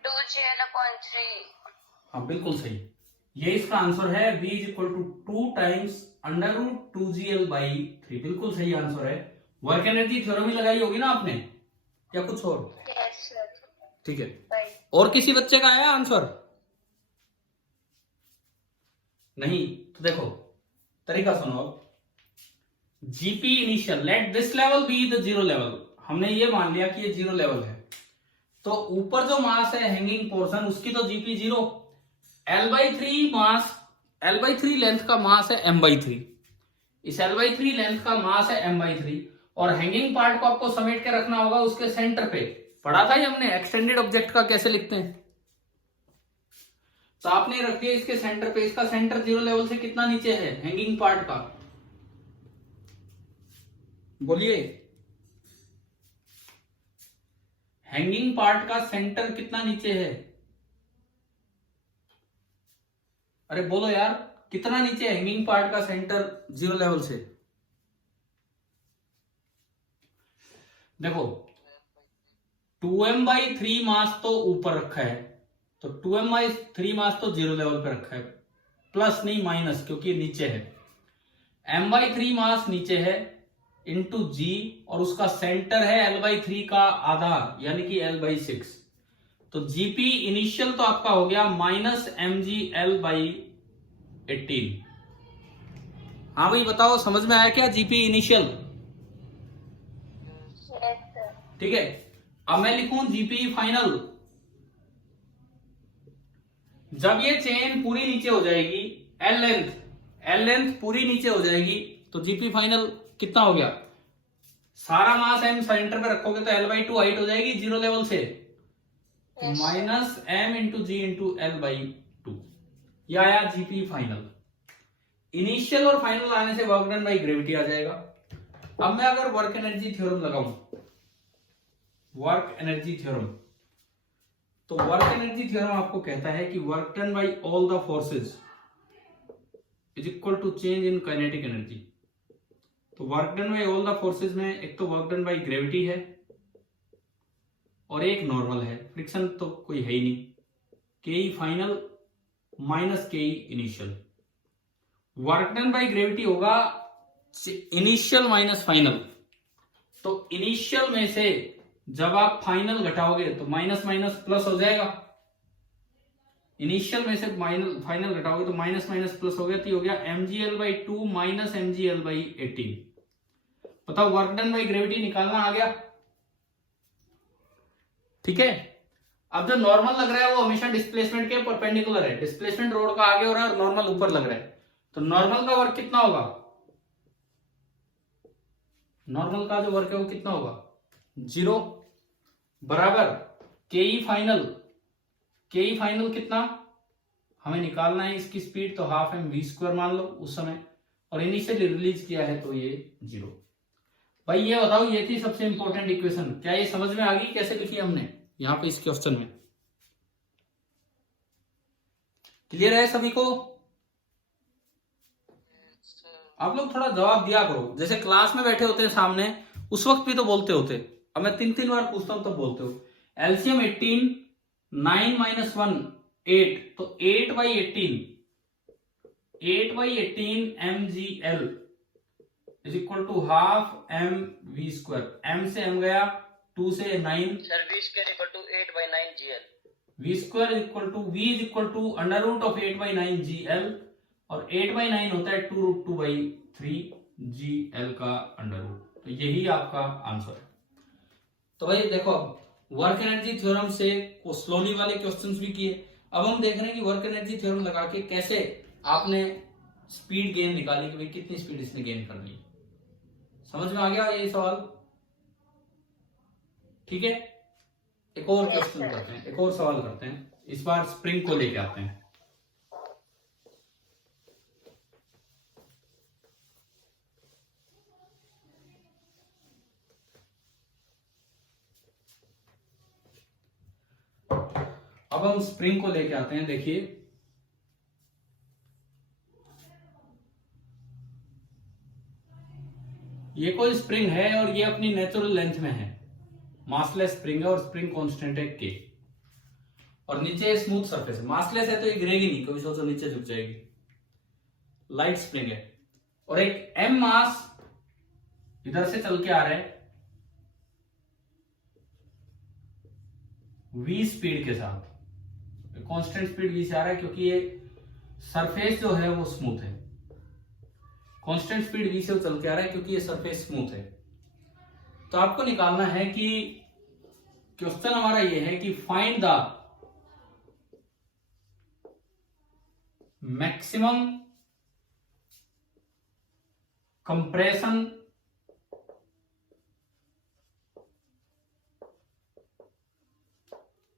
2√2gl/3। हाँ बिल्कुल सही, ये इसका आंसर है। v is equal to 2 times √2gl/3, बिल्कुल सही आंसर है। वर्क एनर्जी थ्योरम ही लगाई होगी ना आपने, या कुछ और? Yes sir. ठीक है, वही। और किसी बच्चे का आया आंसर? नहीं तो देखो तरीका सुनो अब। GP initial, let this level be the zero level. हमने ये मान लिया कि ये जीरो लेवल है, तो ऊपर जो मास है हैंगिंग पोर्शन, उसकी तो जीपी जीरो। L/3 मास, L/3 लेंथ का मास है m/3, इस L/3 लेंथ का मास है m/3, और हैंगिंग पार्ट को आपको समेट के रखना होगा उसके सेंटर पे। पढ़ा था ये हमने, एक्सटेंडेड ऑब्जेक्ट का कैसे लिखते हैं। तो आपने रख दिया इसके सेंटर पे, इसका सेंटर जीरो लेवल से कितना नीचे है हैंगिंग पार्ट का, बोलिए। हैंगिंग पार्ट का सेंटर कितना नीचे है? अरे बोलो यार, कितना नीचे है हैंगिंग पार्ट का सेंटर जीरो लेवल से? देखो 2m/3 मास तो ऊपर रखा है, तो 2m/3 मास तो जीरो लेवल पे रखा है, प्लस नहीं माइनस, क्योंकि नीचे है। m/3 मास नीचे है इंटू जी, और उसका सेंटर है L/3 का आधा, यानी कि L/6। तो जीपी इनिशियल तो आपका हो गया -mgL/18। हाँ भाई बताओ, समझ में आया क्या जीपी इनिशियल? Yes sir. ठीक है, अब मैं लिखूं जीपी फाइनल। जब ये चेन पूरी नीचे हो जाएगी, एल लेंथ पूरी नीचे हो जाएगी, तो जीपी फाइनल कितना हो गया? सारा मास m सेंटर पे रखोगे तो L/2 हाइट हो जाएगी जीरो लेवल से, -m into g into L/2। ये आया जीपी फाइनल। इनिशियल और फाइनल आने से वर्क डन बाई ग्रेविटी आ जाएगा। अब मैं अगर वर्क एनर्जी थ्योरम लगाऊं, वर्क एनर्जी थ्योरम, तो वर्क एनर्जी थ्योरम आपको कहता है कि work done by all the forces is equal to change in kinetic energy. तो work done by all the forces में एक तो वर्क डन बाई ग्रेविटी है और एक नॉर्मल है, फ्रिक्शन तो कोई है ही नहीं, के फाइनल माइनस के initial. Work done by gravity होगा इनिशियल माइनस फाइनल, तो इनिशियल में से जब आप फाइनल घटाओगे तो माइनस माइनस प्लस हो जाएगा। इनिशियल में से फाइनल घटाओगे तो माइनस माइनस प्लस हो गया, तो हो गया mgL/2 माइनस mgL/18। बताओ वर्क डन बाई ग्रेविटी निकालना आ गया। ठीक है, अब जो नॉर्मल लग रहा है वो हमेशा डिस्प्लेसमेंट के परपेंडिकुलर है, डिस्प्लेसमेंट रोड का आगे हो रहा है और नॉर्मल ऊपर लग रहा है, तो नॉर्मल का वर्क कितना होगा? नॉर्मल का जो वर्क है वो कितना होगा? 0 बराबर के फाइनल। के फाइनल कितना हमें निकालना है, इसकी स्पीड तो हाफ mv² मान लो उस समय, और इनिशियली रिलीज किया है तो ये 0। भाई ये बताओ, ये थी सबसे इंपॉर्टेंट इक्वेशन। क्या ये समझ में आ गई कैसे लिखी हमने यहां पे इस क्वेश्चन में? क्लियर है सभी को? आप लोग थोड़ा जवाब दिया करो, जैसे क्लास में बैठे होते हैं सामने उस वक्त भी तो बोलते होते, अब मैं 3 बार पूछता हूं तो बोलते हो। एलसीएम 18, 9 - 1 8, तो 8/18 mgL is equal to half mv²। m से m गया, 2 से 9, sir v square equal to 8/9 gl। v² is equal to √8/9 gl, और 8/9 होता है 2√2/3 gl का अंडर रूट। तो यही आपका आंसर है। तो भाई देखो, वर्क एनर्जी थ्योरम से स्लोली वाले क्वेश्चंस भी किए। अब हम देख रहे हैं कि वर्क एनर्जी थ्योरम लगा के कैसे आपने स्पीड गेन निकाली, कि भाई कितनी स्पीड इसने गेन कर ली। समझ में आ गया ये सवाल? ठीक है, एक और क्वेश्चन करते हैं, एक और सवाल करते हैं। इस बार स्प्रिंग को लेके आते हैं। अब हम स्प्रिंग को लेके आते हैं। देखिए ये कोई स्प्रिंग है और ये अपनी नेचुरल लेंथ में है, मासलेस स्प्रिंग है और स्प्रिंग कांस्टेंट है के, और नीचे स्मूथ सरफेस है। मासलेस है तो ये गिरेगी नहीं, कभी सोचो नीचे झुक जाएगी। लाइट स्प्रिंग है और एक एम मास इधर से चल के आ रहा है v स्पीड के साथ, कांस्टेंट स्पीड v से आ रहा है क्योंकि ये सरफेस जो है वो स्मूथ है। कांस्टेंट स्पीड v से चल के आ रहा है क्योंकि ये सरफेस स्मूथ है। तो आपको निकालना है कि क्वेश्चन हमारा ये है कि find the maximum compression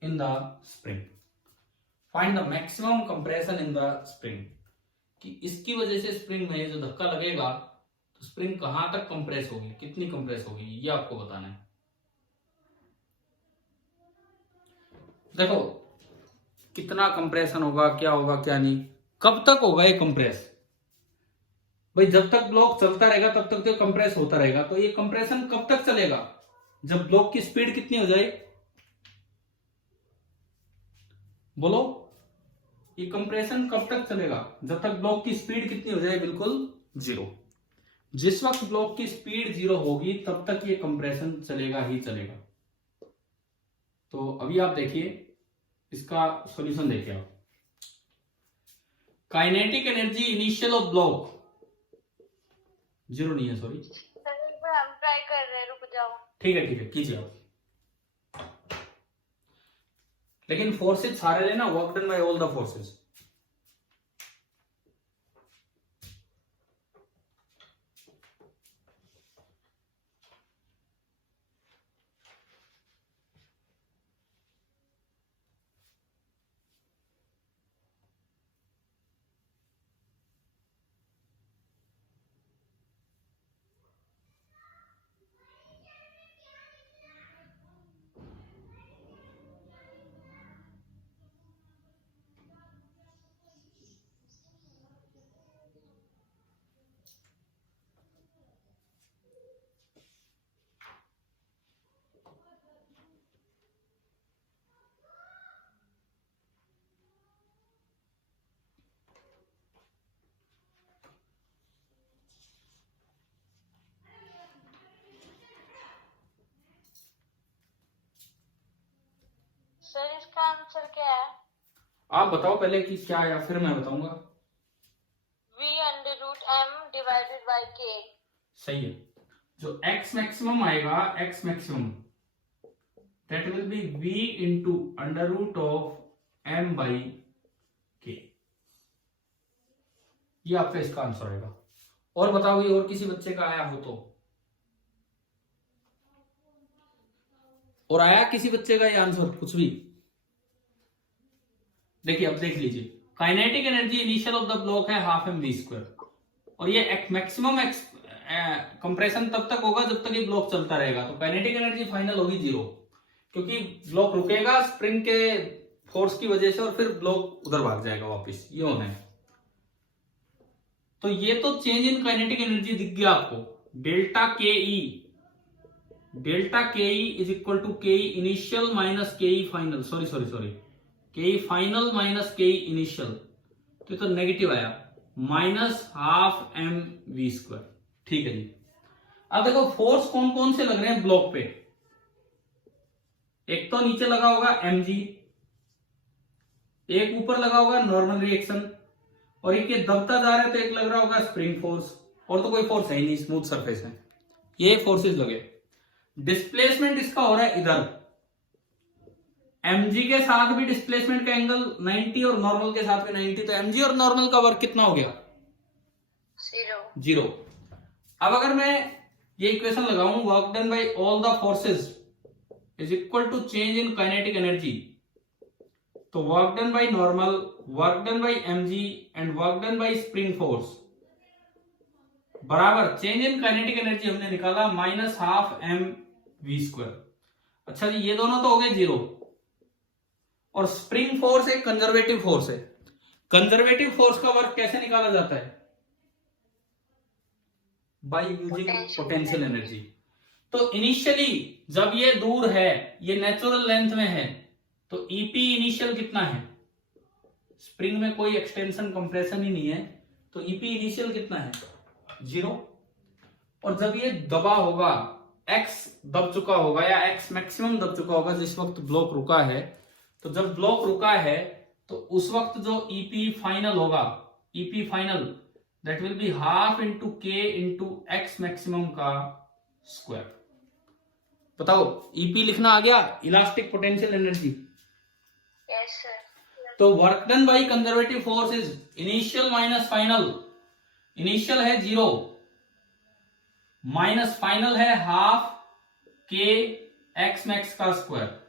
in the spring, find the maximum compression in the spring, कि इसकी वजह से स्प्रिंग में जो धक्का लगेगा तो स्प्रिंग कहां तक कंप्रेस होगी, कितनी कंप्रेस होगी, ये आपको बताना है। देखो कितना कंप्रेशन होगा, क्या होगा क्या नहीं, कब तक होगा ये कंप्रेस। भाई जब तक ब्लॉक चलता रहेगा तब तक तो कंप्रेस होता रहेगा। तो ये कंप्रेशन कब तक चलेगा, जब ब्लॉक की स्पीड कितनी हो जाए, बोलो। ये कंप्रेशन कब तक चलेगा, जब तक ब्लॉक की स्पीड कितनी हो जाए, बिल्कुल जीरो। जिस वक्त ब्लॉक की स्पीड जीरो होगी तब तक ये कंप्रेशन चलेगा ही चलेगा। तो अभी आप देखिए इसका सॉल्यूशन देखिए आप। Kinetic energy initial of block zero नहीं है, सॉरी सर एक बार हम ट्राई कर रहे हैं, रुक जाओ। ठीक है कीजिए आप। लेकिन फोर्सेस सारे लेना, work done by all the forces. Sir इसका आंसर क्या है? आप बताओ पहले कि क्या है, फिर मैं बताऊंगा। v/m divided by k। सही है। जो x मैक्सिमम आएगा, x maximum that will be v into under root of m by k। ये आपका इसका आंसर आएगा। और बताओ ये और किसी बच्चे का आया हो तो, और आया किसी बच्चे का ये आंसर कुछ भी। देखिए अब देख लीजिए, kinetic energy initial of the block है हाफ एम वी स्क्वायर, और ये मैक्सिमम कंप्रेशन तब तक होगा जब तक ये ब्लॉक चलता रहेगा। तो काइनेटिक एनर्जी फाइनल होगी जीरो, क्योंकि ब्लॉक रुकेगा स्प्रिंग के फोर्स की वजह से और फिर ब्लॉक उधर भाग जाएगा वापस, ये होना है। तो ये तो चेंज इन काइनेटिक एनर्जी दिख गया आपको, डेल्टा के ई इज इक्वल टू के ई इनिशियल माइनस के ई फाइनल, सॉरी के ई फाइनल माइनस के ई इनिशियल, तो ये तो नेगेटिव आया, minus half m v square. ठीक है जी। अब देखो फोर्स कौन कौन से लग रहे हैं ब्लॉक पे। एक तो नीचे लगा होगा mg, एक ऊपर लगा होगा नॉर्मल रिएक्शन, और एक ये दबता जा रहा है तो एक लग रहा होगा स्प्रिंग फोर्स, और तो कोई फोर्स है ही नहीं, स्मूथ सरफेस है। ये फोर्सेस लगे। डिस्प्लेसमेंट इसका हो रहा है इधर, mg के साथ भी डिस्प्लेसमेंट का एंगल 90 और नॉर्मल के साथ भी 90, तो mg और नॉर्मल का वर्क कितना हो गया, जीरो। अब अगर मैं ये इक्वेशन लगाऊं, work done by all the forces is equal to change in kinetic energy, तो work done by normal, work done by mg and work done by spring force बराबर चेंज इन काइनेटिक एनर्जी हमने निकाला minus half m v square. अच्छा जी, ये दोनों तो हो गए जीरो, और स्प्रिंग फोर्स एक कंजर्वेटिव फोर्स है। कंजर्वेटिव फोर्स का वर्क कैसे निकाला जाता है, by using Potential potential energy. तो इनिशियली जब ये दूर है, ये नेचुरल लेंथ में है, तो ईपी इनिशियल कितना है? स्प्रिंग में कोई एक्सटेंशन कंप्रेशन ही नहीं है, तो ईपी इनिशियल कितना है? 0। और जब ये दबा होगा, एक्स दब चुका होगा या एक्स मैक्सिमम दब चुका होगा जिस वक्त ब्लॉक रुका है, तो जब ब्लॉक रुका है तो उस वक्त जो ईपी फाइनल होगा, EP final that will be half into के इंटू एक्स मैक्सिमम का स्क्वायर। बताओ, ईपी लिखना आ गया, elastic potential energy. Yes, sir. तो work done by conservative force is initial minus final. Initial है 0 माइनस फाइनल है half k x max का square.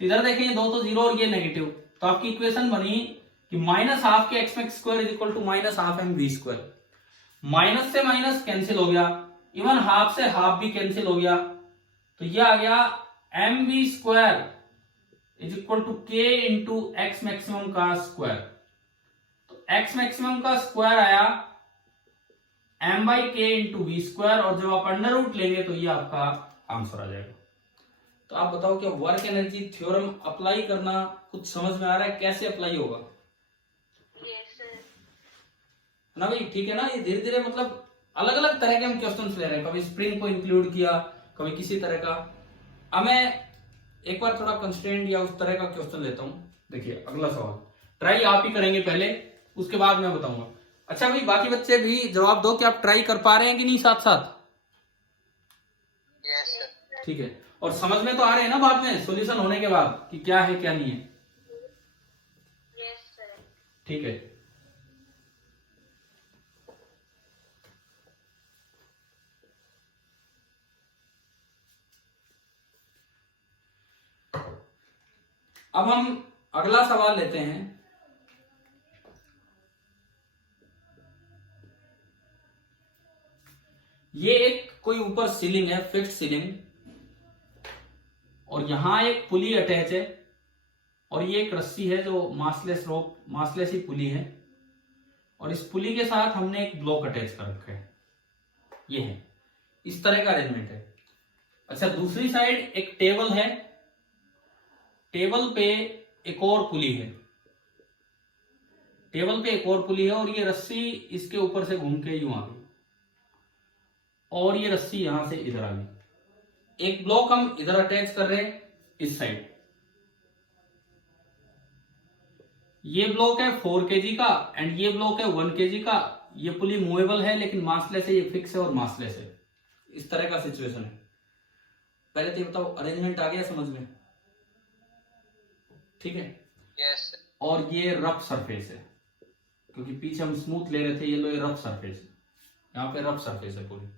इधर देखें, 2 तो 0 और ये नेगेटिव, तो आपकी इक्वेशन बनी कि minus half k x max square is equal to minus half m v square. Minus से माइनस कैंसिल हो गया, इवन हाफ से हाफ भी कैंसिल हो गया, तो ये आ गया m v square is equal to k into x maximum का स्क्वायर। तो एक्स मैक्सिमम का स्क्वायर आया m by k into we square, और जब आप अंडर रूट लेंगे तो ये आपका आंसर आ जाएगा। तो आप बताओ, क्या वर्क एनर्जी थ्योरम अप्लाई करना कुछ समझ में आ रहा है? कैसे अप्लाई होगा Yes, sir. ना भाई? ठीक है ना? ये धीरे धीरे मतलब अलग अलग तरह के हम क्वेश्चंस ले रहे हैं, कभी स्प्रिंग को इंक्लूड किया, कभी किसी तरह का। अब मैं एक बार थोड़ा कंस्ट्रेंट या उस तरह का क्वेश्चन लेता हूं। देखिए अगला सवाल, ट्राई आप ही करेंगे पहले, उसके बाद मैं बताऊंगा। अच्छा भाई, बाकी बच्चे भी जवाब दो कि आप ट्राई कर पा रहे हैं कि नहीं साथ साथ। Yes, sir. ठीक है, और समझ में तो आ रहे हैं ना बाद में सॉल्यूशन होने के बाद कि क्या है क्या नहीं है? Yes, sir. ठीक है। अब हम अगला सवाल लेते हैं। ये एक कोई ऊपर सीलिंग है, फिक्स्ड सीलिंग, और यहां एक पुली अटैच है, और ये एक रस्सी है जो मासलेस रोप, मासलेस ही पुली है, और इस पुली के साथ हमने एक ब्लॉक अटैच कर रखा है। ये है, इस तरह का अरेंजमेंट है। अच्छा, दूसरी साइड एक टेबल है, टेबल पे एक और पुली है, टेबल पे एक और पुली है, और ये रस्सी इसके ऊपर से घूम के यूं आ गई, और ये रस्सी यहां से इधर आ गई। एक ब्लॉक हम इधर अटैच कर रहे हैं इस साइड। ये ब्लॉक है 4 kg का एंड ये ब्लॉक है 1 kg का। ये पुली मूवेबल है लेकिन मासलेस है, ये फिक्स है और मासलेस है। इस तरह का सिचुएशन है। पहले तो ये बताओ, अरेंजमेंट आ गया समझ में? ठीक है। Yes, sir. और ये रफ सरफेस है, क्योंकि पीछे हम स्मूथ ले रहे थे, ये लो ये रफ सरफेस है, यहाँ पे रफ सरफेस है पूरी।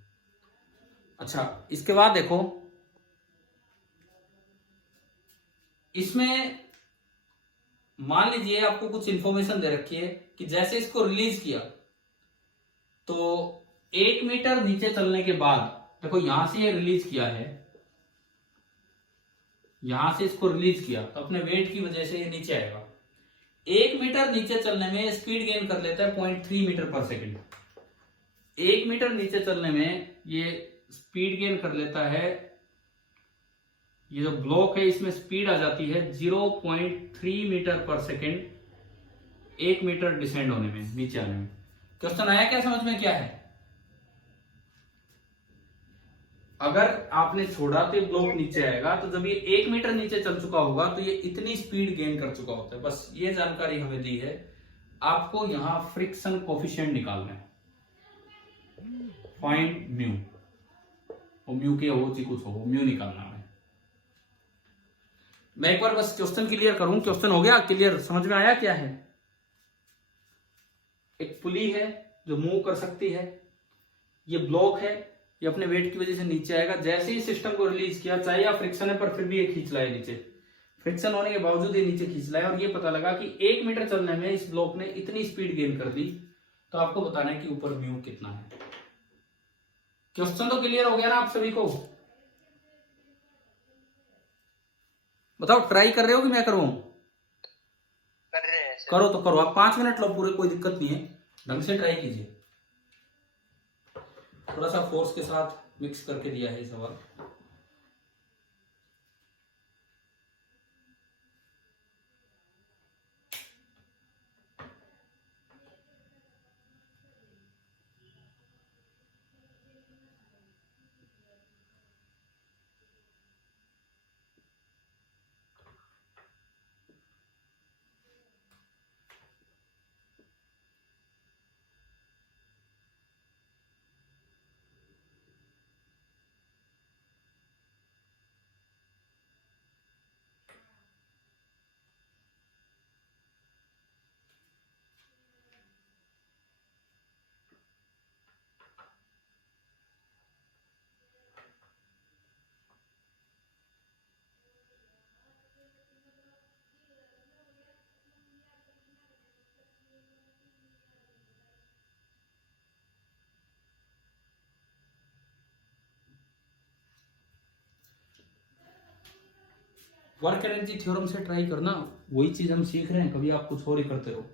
अच्छा, इसके बाद देखो, इसमें मान लीजिए आपको कुछ इंफॉर्मेशन दे रखी है कि जैसे इसको रिलीज किया तो 1 मीटर नीचे चलने के बाद, देखो यहां से ये रिलीज किया है, यहां से इसको रिलीज किया तो अपने वेट की वजह से ये नीचे आएगा। 1 मीटर नीचे चलने में स्पीड गेन कर लेता है 0.3 मीटर पर सेकेंड। 1 मीटर नीचे चलने में ये स्पीड गेन कर लेता है, ये जो ब्लॉक है इसमें स्पीड आ जाती है 0.3 मीटर पर सेकेंड 1 मीटर डिसेंड होने में, नीचे आने में। क्वेश्चन आया क्या समझ में? क्या है? अगर आपने छोड़ा तो ब्लॉक नीचे आएगा, तो जब ये 1 मीटर नीचे चल चुका होगा तो ये इतनी स्पीड गेन कर चुका होता है। बस ये जानकारी हमें दी है। आपको यहां फ्रिक्शन कोफिशिएंट निकालना है, फाइंड म्यू, वो म्यू के हो जी कुछ हो, म्यू निकालना है। मैं एक बार बस क्वेश्चन क्लियर करूं। क्वेश्चन हो गया क्लियर? समझ में आया क्या है? एक पुली है जो मूव कर सकती है, ये ब्लॉक है, ये अपने वेट की वजह से नीचे आएगा। जैसे ही सिस्टम को रिलीज किया, चाहे या फ्रिक्शन है पर फिर भी ये खींच लाए नीचे, फ्रिक्शन होने के बावजूद ये नीचे खींच लाए, और ये पता लगा कि 1 मीटर चलने में इस ब्लॉक ने इतनी स्पीड गेन कर दी। तो आपको बताना है कि ऊपर म्यू कितना है। क्वेश्चन तो क्लियर हो गया ना आप सभी को? बताओ, ट्राई कर रहे हो कि मैं करवाऊं? कर रहे हैं सर। करो तो करो, आप 5 मिनट लो पूरे, कोई दिक्कत नहीं है, ढंग से ट्राई कीजिए। थोड़ा सा फोर्स के साथ मिक्स करके दिया है सवाल। वर्क एनर्जी थ्योरम से ट्राई करना, वही चीज हम सीख रहे हैं, कभी आप कुछ और ही करते रहो।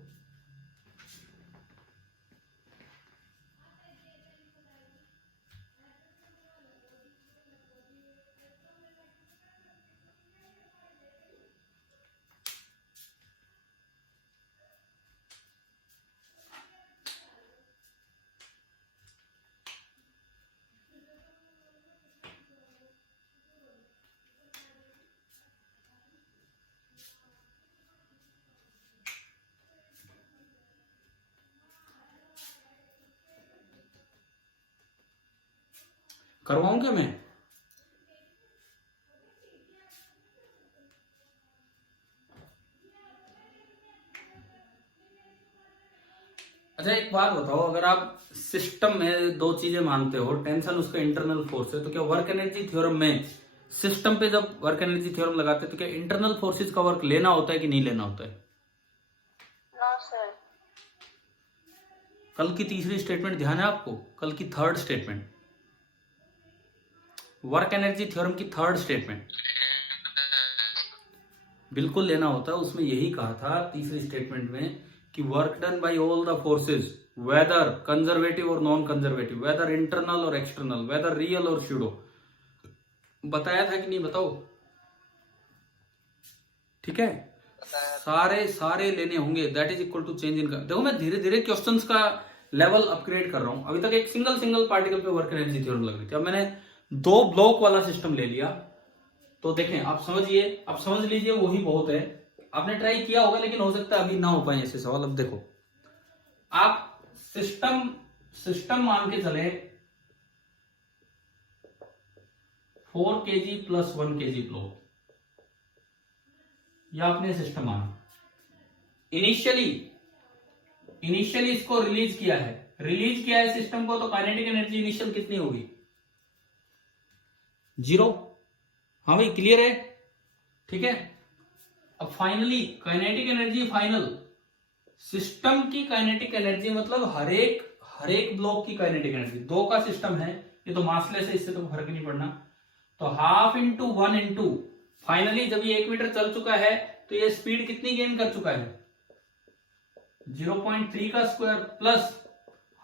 करवाऊं क्या मैं? अच्छा एक बात बताओ, अगर आप सिस्टम में दो चीजें मानते हो, टेंशन उसका इंटरनल फोर्स है, तो क्या वर्क एनर्जी थ्योरम में सिस्टम पे जब वर्क एनर्जी थ्योरम लगाते हैं तो क्या इंटरनल फोर्सेस का वर्क लेना होता है कि नहीं लेना होता है? No sir. कल की तीसरी स्टेटमेंट ध्यान है आपको? कल की third statement, work energy theorem की थर्ड स्टेटमेंट बिल्कुल लेना होता है। उसमें यही कहा था तीसरी स्टेटमेंट में कि work done by all the forces whether conservative और नॉन कंजर्वेटिव, वेदर इंटरनल और एक्सटर्नल, वेदर रियल और स्यूडो, बताया था कि नहीं बताओ? ठीक है, सारे लेने होंगे। That is equal to change in. देखो मैं धीरे धीरे क्वेश्चंस का लेवल अपग्रेड कर रहा हूं। अभी तक एक सिंगल पार्टिकल पे वर्क एनर्जी थ्योरम लग रही थी, अब मैंने 2 ब्लॉक वाला सिस्टम ले लिया। तो देखें, आप समझिए, आप समझ लीजिए, वही बहुत है। आपने ट्राई किया होगा लेकिन हो सकता है अभी ना हो पाए ऐसे सवाल। अब देखो, आप सिस्टम मान के चले 4 kg प्लस 1 kg ब्लॉक, या आपने सिस्टम माना। इनिशियली इसको रिलीज किया है सिस्टम को, तो काइनेटिक एनर्जी इनिशियल कितनी होगी? 0। हाँ भाई, क्लियर है? ठीक है। अब finally kinetic energy final, system की काइनेटिक एनर्जी मतलब हर एक ब्लॉक की काइनेटिक एनर्जी। 2 का सिस्टम है, ये तो मासलेस है, इससे तो फर्क नहीं पड़ना। तो हाफ इंटू 1 इंटू फाइनली जब ये 1 मीटर चल चुका है तो ये स्पीड कितनी गेन कर चुका है? 0.3 का स्क्वायर प्लस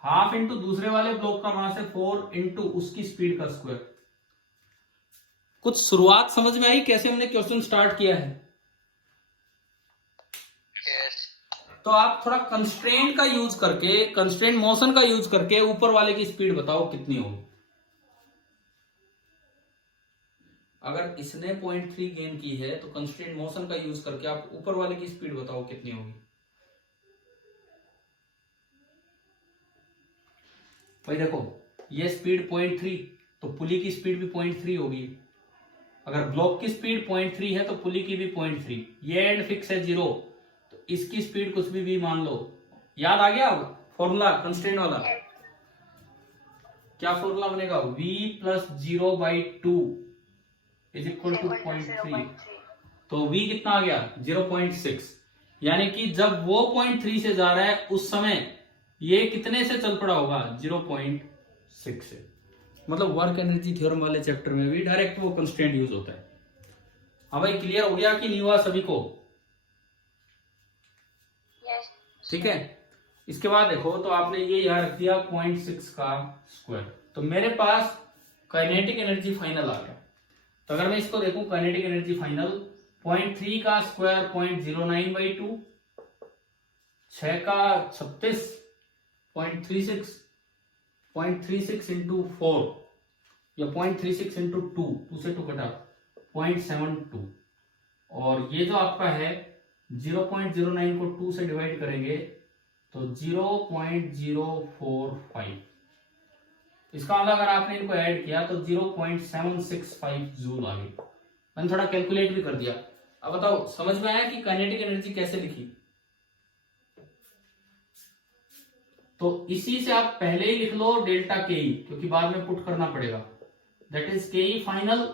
हाफ इंटू दूसरे वाले ब्लॉक का मास है 4 इंटू उसकी स्पीड का स्क्वायर। कुछ शुरुआत समझ में आई कैसे हमने क्वेश्चन स्टार्ट किया है? तो आप थोड़ा कंस्ट्रेंट का यूज करके, कंस्ट्रेंट मोशन का यूज करके ऊपर वाले की स्पीड बताओ कितनी होगी। अगर इसने 0.3 गेन की है तो कंस्ट्रेंट मोशन का यूज करके आप ऊपर वाले की स्पीड बताओ कितनी होगी। भाई देखो, ये स्पीड 0.3, तो पुली की स्पीड भी 0.3 होगी। अगर ब्लॉक की स्पीड 0.3 है तो पुली की भी 0.3। ये एंड फिक्स है 0, तो इसकी स्पीड कुछ भी मान लो। याद आ गया फॉर्मूला कंस्ट्रेंट वाला? क्या फॉर्मूला बनेगा? v plus 0/2 is equal to 0.3। तो v कितना आ गया? 0.6। यानी कि जब वो 0.3 से जा रहा है उस समय ये कितने से चल पड़ा होगा? 0.6 से। मतलब वर्क एनर्जी थ्योरम वाले चैप्टर में भी डायरेक्ट वो कंस्ट्रेंट यूज होता है। अब भाई क्लियर हो गया कि नहीं हुआ सभी को? ठीक है। इसके बाद देखो, तो आपने ये यहाँ रख दिया 0.6 का स्क्वायर, तो मेरे पास काइनेटिक एनर्जी फाइनल आ गया। तो अगर मैं इसको देखूं काइनेटिक एनर्जी फाइनल 0.3 का स्क्वायर 0.09/2, 6 का 36 0.36 इंटू 4 या 0.36 इंटू 2 से 2 कटा 0.72, और ये जो आपका है 0.09 को 2 से डिवाइड करेंगे तो 0.045। इसका मतलब अगर आपने इनको ऐड किया तो 0.765 जूल आ गई। मैंने थोड़ा कैलकुलेट भी कर दिया। अब बताओ समझ में आया कि काइनेटिक एनर्जी कैसे लिखी? तो इसी से आप पहले ही लिख लो डेल्टा के ई, क्योंकि बाद में पुट करना पड़ेगा। दैट इज के ई फाइनल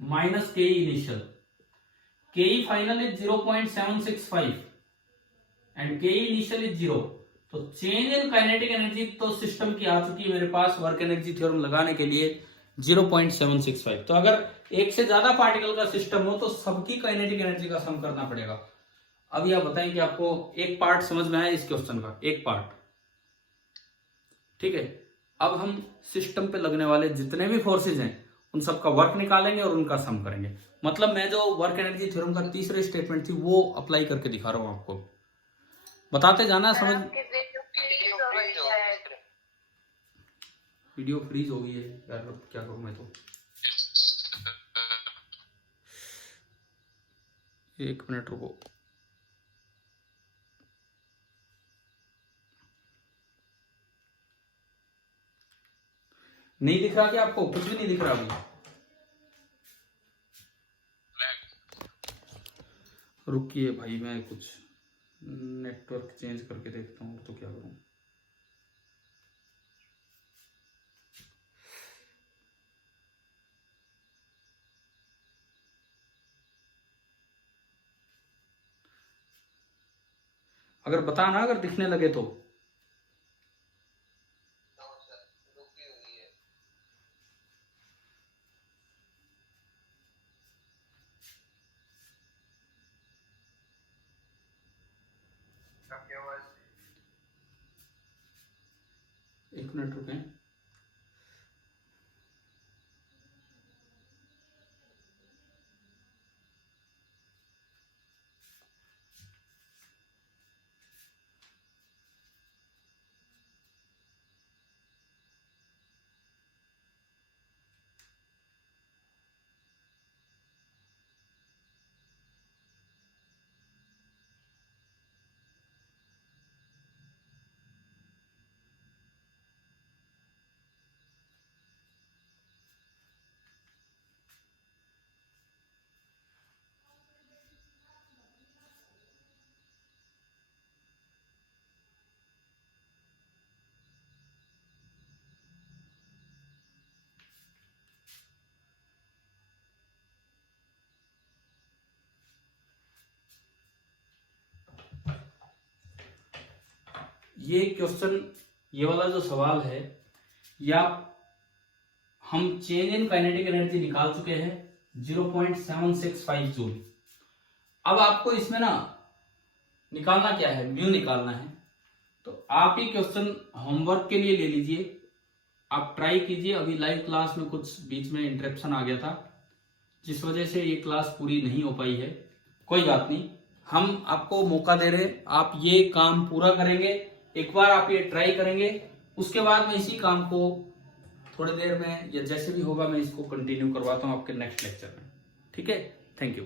माइनस के ई इनिशियल। के ई फाइनल इज 0.765 एंड के ई इनिशियल इज 0। तो चेंज इन काइनेटिक एनर्जी तो सिस्टम की आ चुकी है मेरे पास वर्क एनर्जी थ्योरम लगाने के लिए 0.765। तो अगर एक से ज्यादा पार्टिकल का सिस्टम हो तो सबकी काइनेटिक एनर्जी का सम करना पड़ेगा। अब यह बताएं कि आपको एक पार्ट समझ में आया इस क्वेश्चन का, एक पार्ट, ठीक है। अब हम सिस्टम पे लगने वाले जितने भी फोर्सेज हैं उन सबका वर्क निकालेंगे और उनका सम करेंगे। मतलब मैं जो वर्क एनर्जी थ्योरम का तीसरे स्टेटमेंट थी वो अप्लाई करके दिखा रहा हूं आपको, बताते जाना समझ। वीडियो फ्रीज हो गई है यार, क्या करूं मैं? तो एक मिनट रुको। नहीं दिख रहा क्या आपको? कुछ भी नहीं दिख रहा अभी? रुकिए भाई, मैं कुछ नेटवर्क चेंज करके देखता हूँ तो क्या करूं। अगर बताना अगर दिखने लगे तो। एक मिनट रुके। ये क्वेश्चन, ये वाला जो सवाल है, या हम चेंज इन काइनेटिक एनर्जी निकाल चुके हैं 0.765 जूल। अब आपको इसमें ना निकालना क्या है, म्यू निकालना है। तो आप ही क्वेश्चन होमवर्क के लिए ले लीजिए, आप ट्राई कीजिए। अभी लाइव क्लास में कुछ बीच में इंटरप्शन आ गया था जिस वजह से ये क्लास पूरी नहीं हो पाई है। कोई बात नहीं, हम आपको मौका दे रहे, आप ये काम पूरा करेंगे। एक बार आप ये ट्राई करेंगे, उसके बाद मैं इसी काम को थोड़ी देर में या जैसे भी होगा मैं इसको कंटिन्यू करवाता हूँ आपके नेक्स्ट लेक्चर में। ठीक है, थैंक यू।